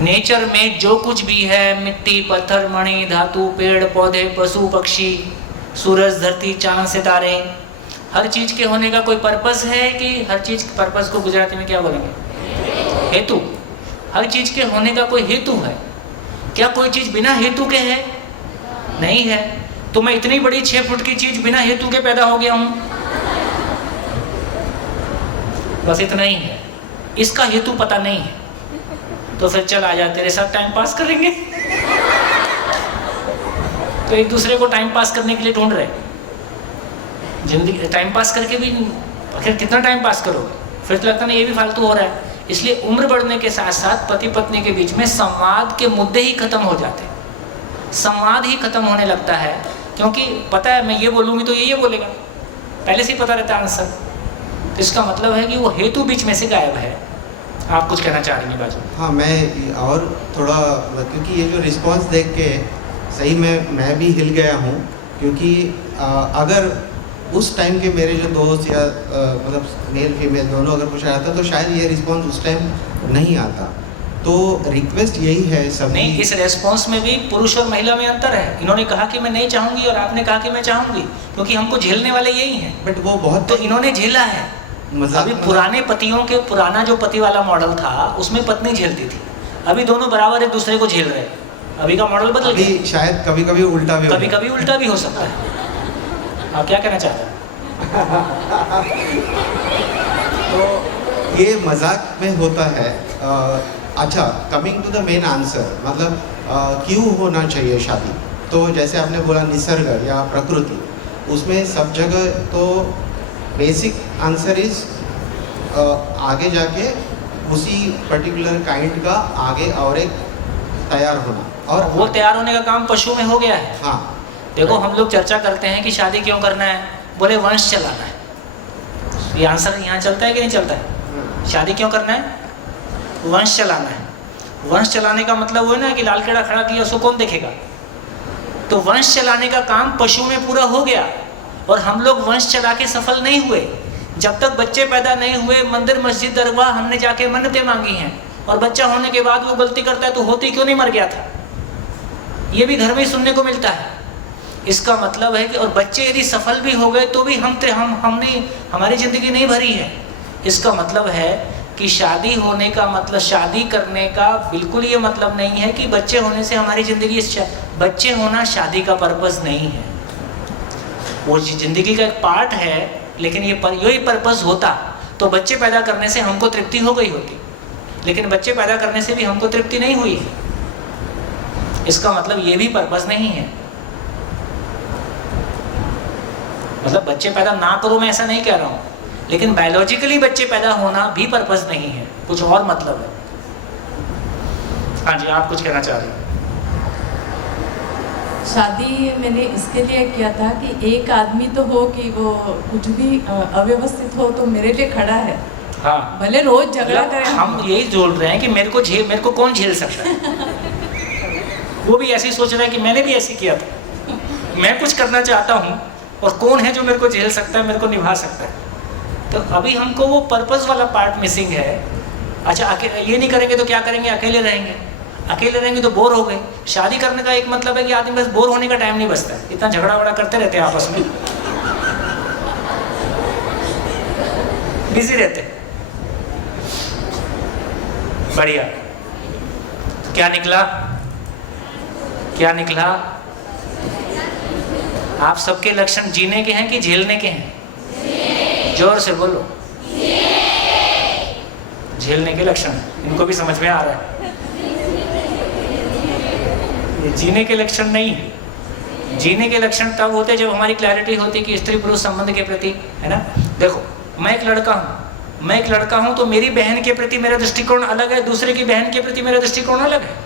नेचर में जो कुछ भी है, मिट्टी, पत्थर, मणि, धातु, पेड़ पौधे, पशु पक्षी, सूरज, धरती, चांद, सितारे, हर चीज़ के होने का कोई पर्पस है? कि हर चीज़ पर्पस को गुजराती में क्या बोलेंगे? हेतु, हर चीज के होने का कोई हेतु है। क्या कोई चीज बिना हेतु के है? नहीं है। तो मैं इतनी बड़ी 6 फुट की चीज बिना हेतु के पैदा हो गया हूं, बस इतना ही है। इसका हेतु पता नहीं है, तो फिर चल आजा तेरे साथ टाइम पास करेंगे। तो एक दूसरे को टाइम पास करने के लिए ढूंढ रहे। जिंदगी टाइम पास करके भी आखिर कितना टाइम पास करोगे? फिर तो लगता नहीं ये भी फालतू हो रहा है। इसलिए उम्र बढ़ने के साथ साथ पति पत्नी के बीच में संवाद के मुद्दे ही खत्म हो जाते हैं, संवाद ही खत्म होने लगता है। क्योंकि पता है मैं ये बोलूँगी तो ये बोलेगा, पहले से ही पता रहता है आंसर। तो इसका मतलब है कि वो हेतु बीच में से गायब है। आप कुछ कहना चाह रही हैं बाजू? हाँ, मैं और थोड़ा, क्योंकि ये जो रिस्पांस देख के सही में मैं भी हिल गया हूँ। क्योंकि अगर उस टाइम के मेरे जो दोस्त या मतलब मेल फीमेल दोनों अगर कुछ आया था तो शायद ये रिस्पांस उस टाइम नहीं आता। तो रिक्वेस्ट यही है सब। नहीं, इस रेस्पॉन्स में भी पुरुष और महिला में अंतर है। इन्होंने कहा कि मैं नहीं चाहूंगी और आपने कहा कि मैं चाहूंगी, क्योंकि हमको झेलने वाले यही हैं। बट वो बहुत, तो इन्होंने झेला है। अभी पुराने पतियों के, पुराना जो पति वाला मॉडल था उसमें पत्नी झेलती थी, अभी दोनों बराबर एक दूसरे को झेल रहे हैं। अभी का मॉडल बदल गया। शायद कभी कभी उल्टा भी, कभी उल्टा भी हो सकता है। आप क्या कहना चाहते हैं? तो ये मजाक में होता है। अच्छा, coming to the main answer, मतलब क्यों होना चाहिए शादी? तो जैसे आपने बोला निसर्ग या प्रकृति, उसमें सब जगह तो बेसिक आंसर इज आगे जाके उसी पर्टिकुलर काइंड का आगे और एक तैयार होना, और वो तैयार होने का काम पशु में हो गया है। हाँ, देखो हम लोग चर्चा करते हैं कि शादी क्यों करना है, बोले वंश चलाना है। ये आंसर यहाँ चलता है कि नहीं चलता है? शादी क्यों करना है? वंश चलाना है। वंश चलाने का मतलब वो है ना कि लाल केड़ा खड़ा किया उसको कौन देखेगा? तो वंश चलाने का काम पशु में पूरा हो गया, और हम लोग वंश चला के सफल नहीं हुए। जब तक बच्चे पैदा नहीं हुए, मंदिर मस्जिद दरगाह हमने जाके मन्नतें मांगी हैं, और बच्चा होने के बाद वो गलती करता है तो होती क्यों नहीं मर गया था? ये भी घर में ही सुनने को मिलता है। इसका मतलब है कि और बच्चे यदि सफल भी हो गए तो भी हमने हमारी ज़िंदगी नहीं भरी है। इसका मतलब है कि शादी होने का मतलब, शादी करने का बिल्कुल ये मतलब नहीं है कि बच्चे होने से हमारी ज़िंदगी, बच्चे होना शादी का पर्पज़ नहीं है। वो ज़िंदगी का एक पार्ट है, लेकिन यही पर्पज़ होता तो बच्चे पैदा करने से हमको तृप्ति हो गई होती, लेकिन बच्चे पैदा करने से भी हमको तृप्ति नहीं हुई। इसका मतलब ये भी पर्पज़ नहीं है। मतलब बच्चे पैदा ना करो मैं ऐसा नहीं कह रहा हूँ, लेकिन बायोलॉजिकली बच्चे पैदा होना भी पर्पज़ नहीं है, कुछ और मतलब है। हाँ जी, आप कुछ कहना चाह रहे हैं? शादी मैंने इसके लिए किया था कि एक आदमी तो हो कि वो कुछ भी अव्यवस्थित हो तो मेरे लिए खड़ा है। हाँ, भले रोज झगड़ा करें। हम यही जोड़ रहे हैं कि मेरे को कौन झेल सकता है। वो भी ऐसे ही सोच रहा है कि मैंने भी ऐसे किया था, मैं कुछ करना चाहता हूँ और कौन है जो मेरे को झेल सकता है, मेरे को निभा सकता है। तो अभी हमको वो पर्पस वाला पार्ट मिसिंग है। अच्छा, ये नहीं करेंगे तो क्या करेंगे? अकेले रहेंगे। अकेले रहेंगे तो बोर हो गए। शादी करने का एक मतलब है कि आदमी बस बोर होने का टाइम नहीं बचता है, इतना झगड़ा वगड़ा करते रहते हैं आपस में, बिजी रहते हैं। बढ़िया। क्या निकला? क्या निकला? आप सबके लक्षण जीने के हैं कि झेलने के हैं? जोर से बोलो। झेलने के लक्षण, इनको भी समझ में आ रहा है। ये जीने के लक्षण नहीं है। जीने के लक्षण तब होते हैं जब हमारी क्लैरिटी होती है कि स्त्री पुरुष संबंध के प्रति, है ना। देखो, मैं एक लड़का हूं तो मेरी बहन के प्रति मेरा दृष्टिकोण अलग है, दूसरे की बहन के प्रति मेरा दृष्टिकोण अलग है।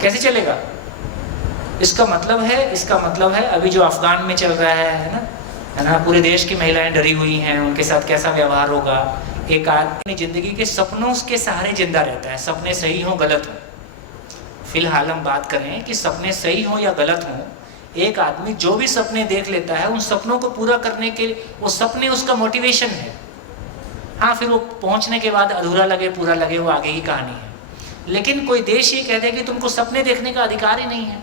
कैसे चलेगा? इसका मतलब है अभी जो अफगान में चल रहा है ना, पूरे देश की महिलाएं डरी हुई हैं, उनके साथ कैसा व्यवहार होगा। एक आदमी जिंदगी के सपनों के सहारे जिंदा रहता है, सपने सही हो गलत हो। फिलहाल हम बात करें कि सपने सही हो या गलत हो, एक आदमी जो भी सपने देख लेता है उन सपनों को पूरा करने के, वो सपने उसका मोटिवेशन है। हाँ, फिर वो पहुंचने के बाद अधूरा लगे पूरा लगे, वो आगे की कहानी है। लेकिन कोई देश ये कहते हैं कि तुमको सपने देखने का अधिकार ही नहीं है,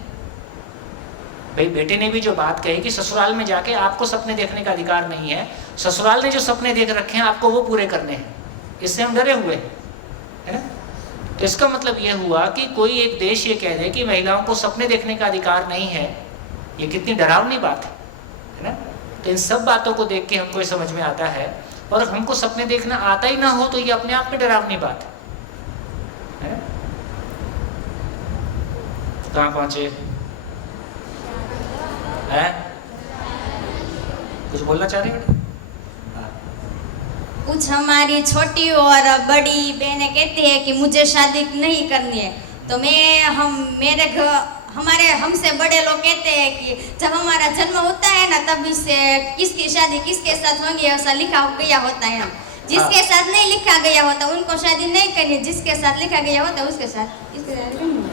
भाई बेटे ने भी जो बात कही कि ससुराल में जाके आपको सपने देखने का अधिकार नहीं है, ससुराल ने जो सपने देख रखे हैं आपको वो पूरे करने हैं, इससे हम डरे हुए हैं, है ना। तो इसका मतलब ये हुआ कि कोई एक देश ये कह दे कि महिलाओं को सपने देखने का अधिकार नहीं है, ये कितनी डरावनी बात है ना। तो इन सब बातों को देख के हमको ये समझ में आता है, और हमको सपने देखना आता ही ना हो तो ये अपने आप में डरावनी बात है। कहाँ पहुंचे हैं? कुछ बोलना चाह रहे हैं? कुछ हमारी छोटी और बड़ी बहनें कहती है कि मुझे शादी नहीं करनी है, तो हमारे हमसे बड़े लोग कहते हैं कि जब हमारा जन्म होता है ना तभी से किसकी शादी किसके साथ होगी ऐसा लिखा गया होता है। जिसके साथ नहीं लिखा गया होता उनको शादी नहीं करनी, जिसके साथ लिखा गया होता उसके साथ इसके साथ करनी।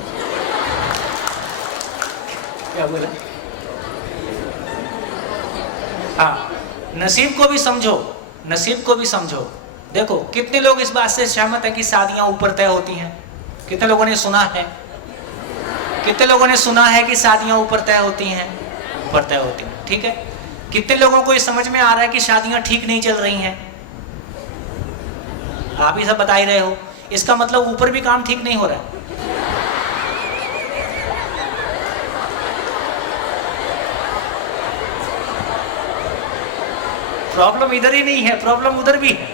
क्या बोला? हाँ, नसीब को भी समझो, नसीब को भी समझो। देखो कितने लोग इस बात से सहमत है कि शादियां ऊपर तय होती हैं? कितने लोगों ने सुना है? कितने लोगों ने सुना है कि शादियां ऊपर तय होती हैं? ऊपर तय होती हैं, ठीक है। कितने लोगों को ये समझ में आ रहा है कि शादियां ठीक नहीं चल रही हैं? आप ही सब बता ही रहे हो, इसका मतलब ऊपर भी काम ठीक नहीं हो रहा है। प्रॉब्लम इधर ही नहीं है, प्रॉब्लम उधर भी है।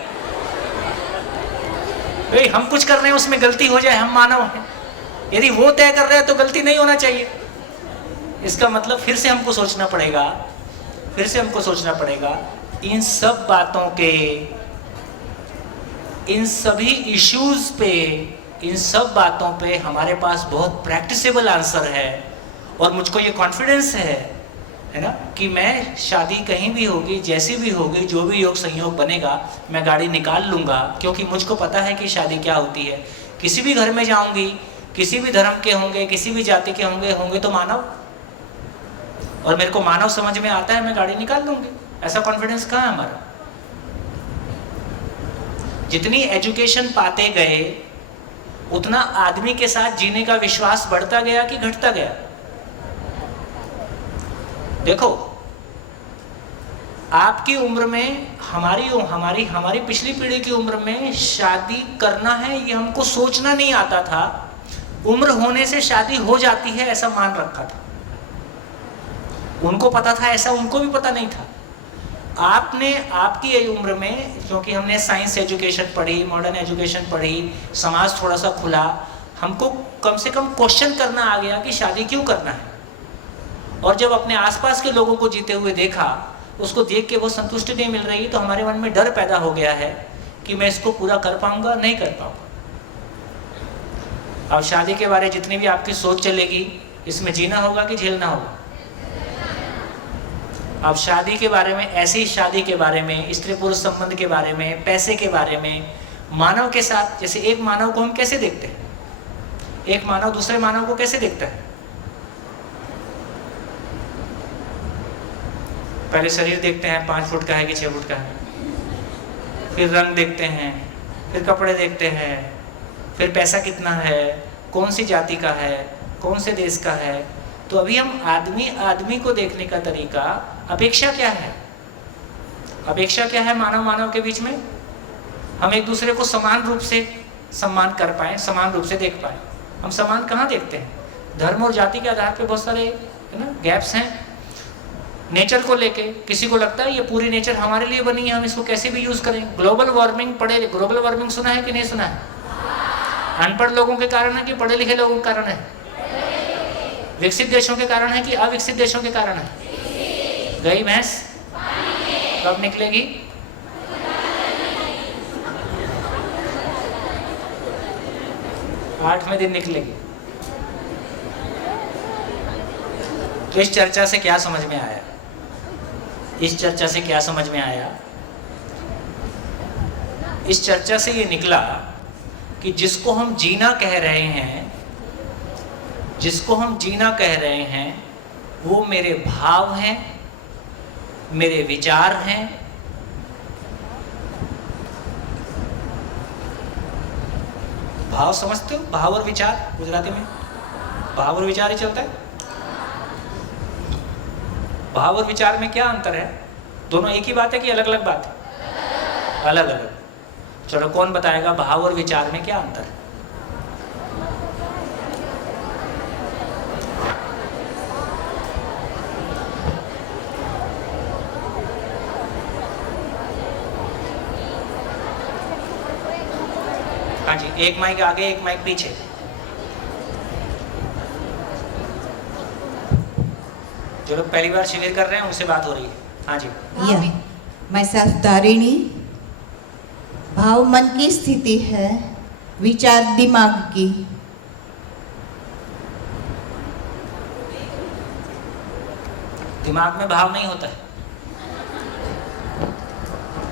भाई हम कुछ कर रहे हैं उसमें गलती हो जाए, हम मानव हैं, यदि वो तय कर रहे हैं तो गलती नहीं होना चाहिए। इसका मतलब फिर से हमको सोचना पड़ेगा, फिर से हमको सोचना पड़ेगा इन सब बातों के, इन सभी इश्यूज पे, इन सब बातों पे हमारे पास बहुत प्रैक्टिसेबल आंसर है। और मुझको ये कॉन्फिडेंस है ना कि मैं शादी कहीं भी होगी, जैसी भी होगी, जो भी योग संयोग बनेगा मैं गाड़ी निकाल लूँगा, क्योंकि मुझको पता है कि शादी क्या होती है। किसी भी घर में जाऊँगी, किसी भी धर्म के होंगे, किसी भी जाति के होंगे तो मानव, और मेरे को मानव समझ में आता है, मैं गाड़ी निकाल लूँगी। ऐसा कॉन्फिडेंस कहाँ है हमारा? जितनी एजुकेशन पाते गए उतना आदमी के साथ जीने का विश्वास बढ़ता गया कि घटता गया? देखो आपकी उम्र में, हमारी पिछली पीढ़ी की उम्र में शादी करना है ये हमको सोचना नहीं आता था। उम्र होने से शादी हो जाती है ऐसा मान रखा था। उनको पता था ऐसा उनको भी पता नहीं था। आपकी ये उम्र में, क्योंकि हमने साइंस एजुकेशन पढ़ी, मॉडर्न एजुकेशन पढ़ी, समाज थोड़ा सा खुला, हमको कम से कम क्वेश्चन करना आ गया कि शादी क्यों करना है। और जब अपने आसपास के लोगों को जीते हुए देखा, उसको देख के वो संतुष्टि नहीं मिल रही, तो हमारे मन में डर पैदा हो गया है कि मैं इसको पूरा कर पाऊंगा नहीं कर पाऊंगा। अब शादी के बारे जितनी भी आपकी सोच चलेगी, इसमें जीना होगा कि झेलना होगा? अब शादी के बारे में, ऐसी शादी के बारे में, स्त्री पुरुष संबंध के बारे में, पैसे के बारे में, मानव के साथ, जैसे एक मानव को हम कैसे देखते हैं, एक मानव दूसरे मानव को कैसे देखता है? पहले शरीर देखते हैं, 5 फुट का है कि 6 फुट का है, फिर रंग देखते हैं, फिर कपड़े देखते हैं, फिर पैसा कितना है, कौन सी जाति का है, कौन से देश का है। तो अभी हम आदमी को देखने का तरीका, अपेक्षा क्या है? अपेक्षा क्या है मानव के बीच में? हम एक दूसरे को समान रूप से सम्मान कर पाए, समान रूप से देख पाए। हम समान कहाँ देखते हैं? धर्म और जाति के आधार पे बहुत सारे है ना गैप्स हैं। नेचर को लेके किसी को लगता है ये पूरी नेचर हमारे लिए बनी है, हम इसको कैसे भी यूज करें। ग्लोबल वार्मिंग ग्लोबल वार्मिंग सुना है कि नहीं सुना है? अनपढ़ लोगों के कारण है कि पढ़े लिखे लोगों के कारण है? विकसित देशों के कारण है कि अविकसित देशों के कारण है? गई भैंस कब निकलेगी? आठवें दिन निकलेगी। तो इस चर्चा से क्या समझ में आया? इस चर्चा से क्या समझ में आया? इस चर्चा से ये निकला कि जिसको हम जीना कह रहे हैं, जिसको हम जीना कह रहे हैं, वो मेरे भाव हैं, मेरे विचार हैं। भाव समझते हो? भाव और विचार, गुजराती में भाव और विचार ही चलता है। भाव और विचार में क्या अंतर है? दोनों एक ही बात है कि अलग अलग बात है? अलग अलग। चलो कौन बताएगा भाव और विचार में क्या अंतर है? हाँ जी, एक माइक आगे एक माइक पीछे। जो लोग पहली बार शिविर कर रहे हैं उनसे बात हो रही है। हाँ जी। Yeah. Myself धारिणी। भाव मन की स्थिति है, विचार दिमाग की। दिमाग में भाव नहीं होता है,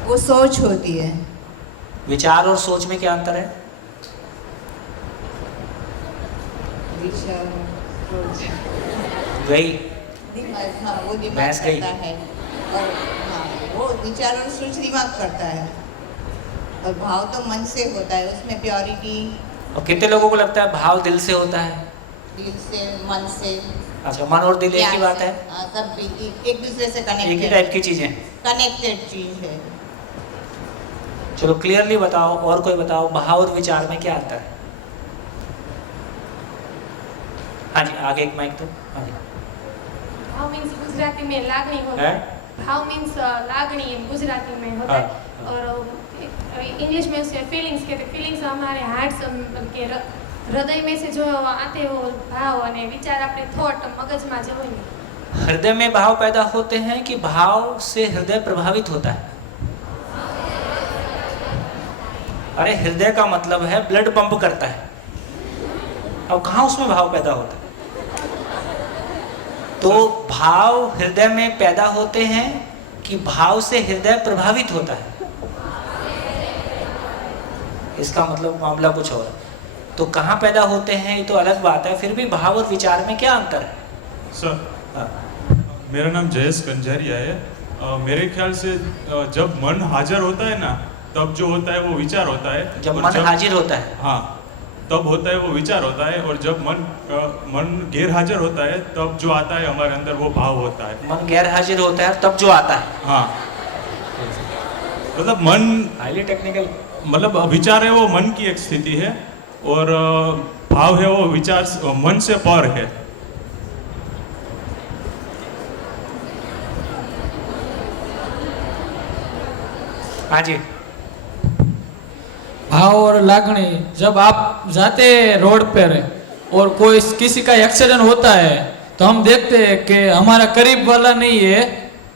वो सोच होती है। विचार और सोच में क्या अंतर है? विचार सोच गई दिमाग, हाँ वो दिमाग भैंस गई। करता है, और हाँ वो विचार और सोच दिमाग करता है, और भाव तो मन से होता है, उसमें प्योरिटी। और कितने लोगों को लगता है भाव दिल से होता है? दिल से, मन से। अच्छा, मन और दिल एक ही बात है? हाँ, सब एक दूसरे से एक ही कनेक्टेड, टाइप की चीजें? कनेक्टेड चीज है। चलो क्लियरली बताओ, और कोई बताओ भाव और विचार में क्या अंतर है? हाँ जी, आगे एक माइक तो। हाँ जी। भाव मीन्स गुजराती में लागणी होता है? है। भाव मीन्स लागणी गुजराती में होता है, और इंग्लिश में उसे फीलिंग्स कहते हैं। फीलिंग्स हमारे हार्ट के हृदय में से जो आते हो भाव, અને विचार अपने थॉट मगज में जो है। हृदय में भाव पैदा होते हैं कि भाव से हृदय प्रभावित होता है? अरे हृदय का मतलब है ब्लड पंप करता है, अब कहाँ उसमें भाव पैदा होता है? तो भाव हृदय में पैदा होते हैं कि भाव से हृदय प्रभावित होता है? इसका मतलब मामला कुछ और है। तो कहाँ पैदा होते हैं ये तो अलग बात है, फिर भी भाव और विचार में क्या अंतर है? सर, मेरा नाम जयेश कंजारिया है। मेरे ख्याल से जब मन हाजिर होता है ना, तब जो होता है वो विचार होता है। जब मन हाजिर होता है, हाँ, तब होता है वो विचार होता है। और जब मन गैर हाजिर होता है, तब जो आता है हमारे अंदर वो भाव होता है। मन गैर हाजिर होता है तब जो आता है? हाँ, मतलब मन हाईली टेक्निकल, मतलब विचार है वो मन की एक स्थिति है, और भाव है वो विचार मन से पर है। हाँ जी। भाव और लागणी, जब आप जाते हैं रोड पर और कोई किसी का एक्सीडेंट होता है तो हम देखते हैं कि हमारा करीब वाला नहीं है,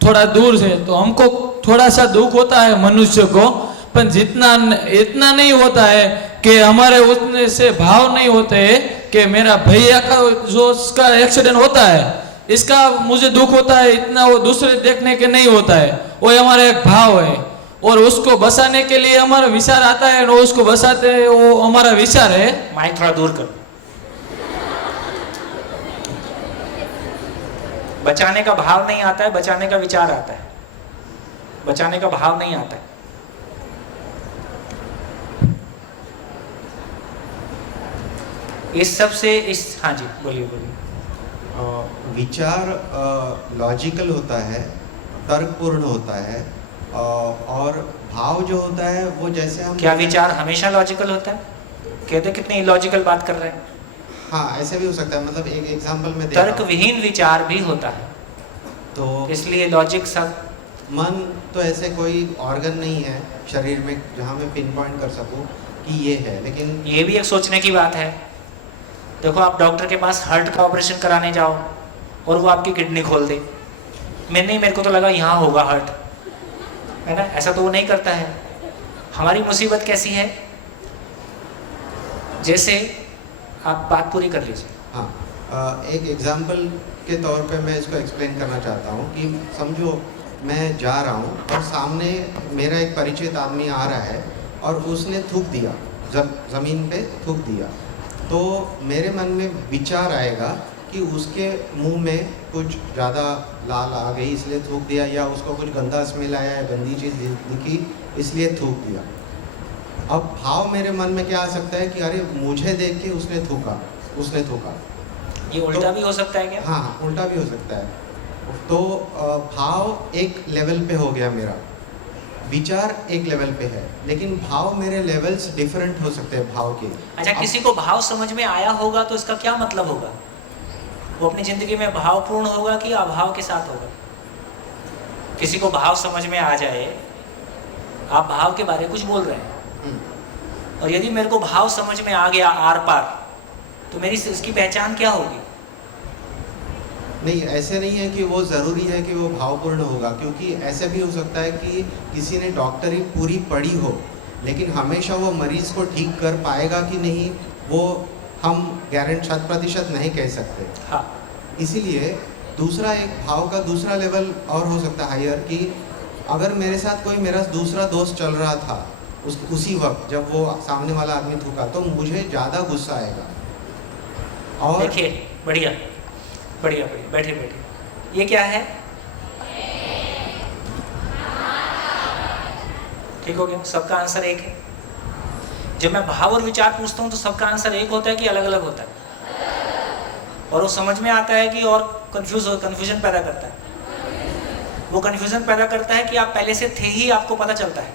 थोड़ा दूर से, तो हमको थोड़ा सा दुख होता है मनुष्य को, पर जितना इतना नहीं होता है कि हमारे उतने से भाव नहीं होते हैं कि मेरा भैया का जो उसका एक्सीडेंट होता है इसका मुझे दुख होता है, इतना वो दूसरे देखने के नहीं होता है। वो हमारा एक भाव है, और उसको बसाने के लिए हमारा विचार आता है, और उसको बसाते हैं, वो हमारा विचार है। माइक थोड़ा दूर कर। बचाने का भाव नहीं आता है, बचाने का विचार आता है। बचाने का भाव नहीं आता है। इस सब से इस, हाँ जी बोलिए बोलिए। विचार लॉजिकल होता है, तर्कपूर्ण होता है, और भाव जो होता है वो जैसे हम, क्या विचार हमेशा लॉजिकल होता है? कहते कितनी इलॉजिकल बात कर रहे हैं। हाँ, ऐसे भी हो सकता है। मतलब एक एग्जांपल में तर्क विहीन विचार भी होता है, तो इसलिए लॉजिक सब। मन तो ऐसे कोई ऑर्गन नहीं है शरीर में जहाँ मैं पिन पॉइंट कर सकूँ कि ये है, लेकिन ये भी एक सोचने की बात है। देखो आप डॉक्टर के पास हार्ट का ऑपरेशन कराने जाओ और वो आपकी किडनी खोल दे, मेरे को तो लगा यहाँ होगा हार्ट, है ना? ऐसा तो वो नहीं करता है। हमारी मुसीबत कैसी है, जैसे आप बात पूरी कर लीजिए। हाँ, एक एग्जांपल के तौर पे मैं इसको एक्सप्लेन करना चाहता हूँ कि समझो मैं जा रहा हूँ और सामने मेरा एक परिचित आदमी आ रहा है और उसने थूक दिया, ज़मीन पे थूक दिया, तो मेरे मन में विचार आएगा कि उसके मुंह में कुछ ज़्यादा लाल आ गई इसलिए थूक दिया, या उसको कुछ गंदा स्मेल आया या गंदी चीज़ दिखी इसलिए थूक दिया। अब भाव मेरे मन में क्या आ सकता है कि अरे मुझे देख के उसने थूका। ये उल्टा भी हो सकता है क्या? हाँ, उल्टा भी हो सकता है। तो भाव एक लेवल पे हो गया मेरा, विचार एक लेवल पे है, लेकिन भाव मेरे लेवल्स डिफरेंट हो सकते हैं भाव के। अच्छा, किसी को भाव समझ में आया होगा तो इसका क्या मतलब होगा? वो अपनी जिंदगी में भावपूर्ण होगा कि अभाव के साथ होगा? किसी को भाव समझ में आ जाए, आप भाव के बारे में कुछ बोल रहे हैं, और यदि मेरे को भाव समझ में आ गया आर पार, तो मेरी उसकी पहचान क्या होगी? नहीं, ऐसे नहीं है कि वो ज़रूरी है कि वो भावपूर्ण होगा, क्योंकि ऐसे भी हो सकता है कि किसी ने डॉक्टरी पूरी पढ़ी हो, लेकिन हमेशा वो मरीज़ को ठीक कर पाएगा कि नहीं, वो हम गारंटी 100% नहीं कह सकते। हाँ। इसीलिए दूसरा एक भाव का दूसरा लेवल और हो सकता है हायर, कि अगर मेरे साथ कोई मेरा दूसरा दोस्त चल रहा था उसी वक्त जब वो सामने वाला आदमी थूका, तो मुझे ज़्यादा गुस्सा आएगा। और देखिए, बढ़िया बढ़िया बढ़िया, बैठे बैठे, ये क्या है? ठीक हो गया, सबका आंसर एक है। जब मैं भाव और विचार पूछता हूँ तो सबका आंसर एक होता है कि अलग अलग होता है? और वो समझ में आता है कि और कन्फ्यूजन पैदा करता है? वो कन्फ्यूजन पैदा करता है कि आप पहले से थे ही, आपको पता चलता है।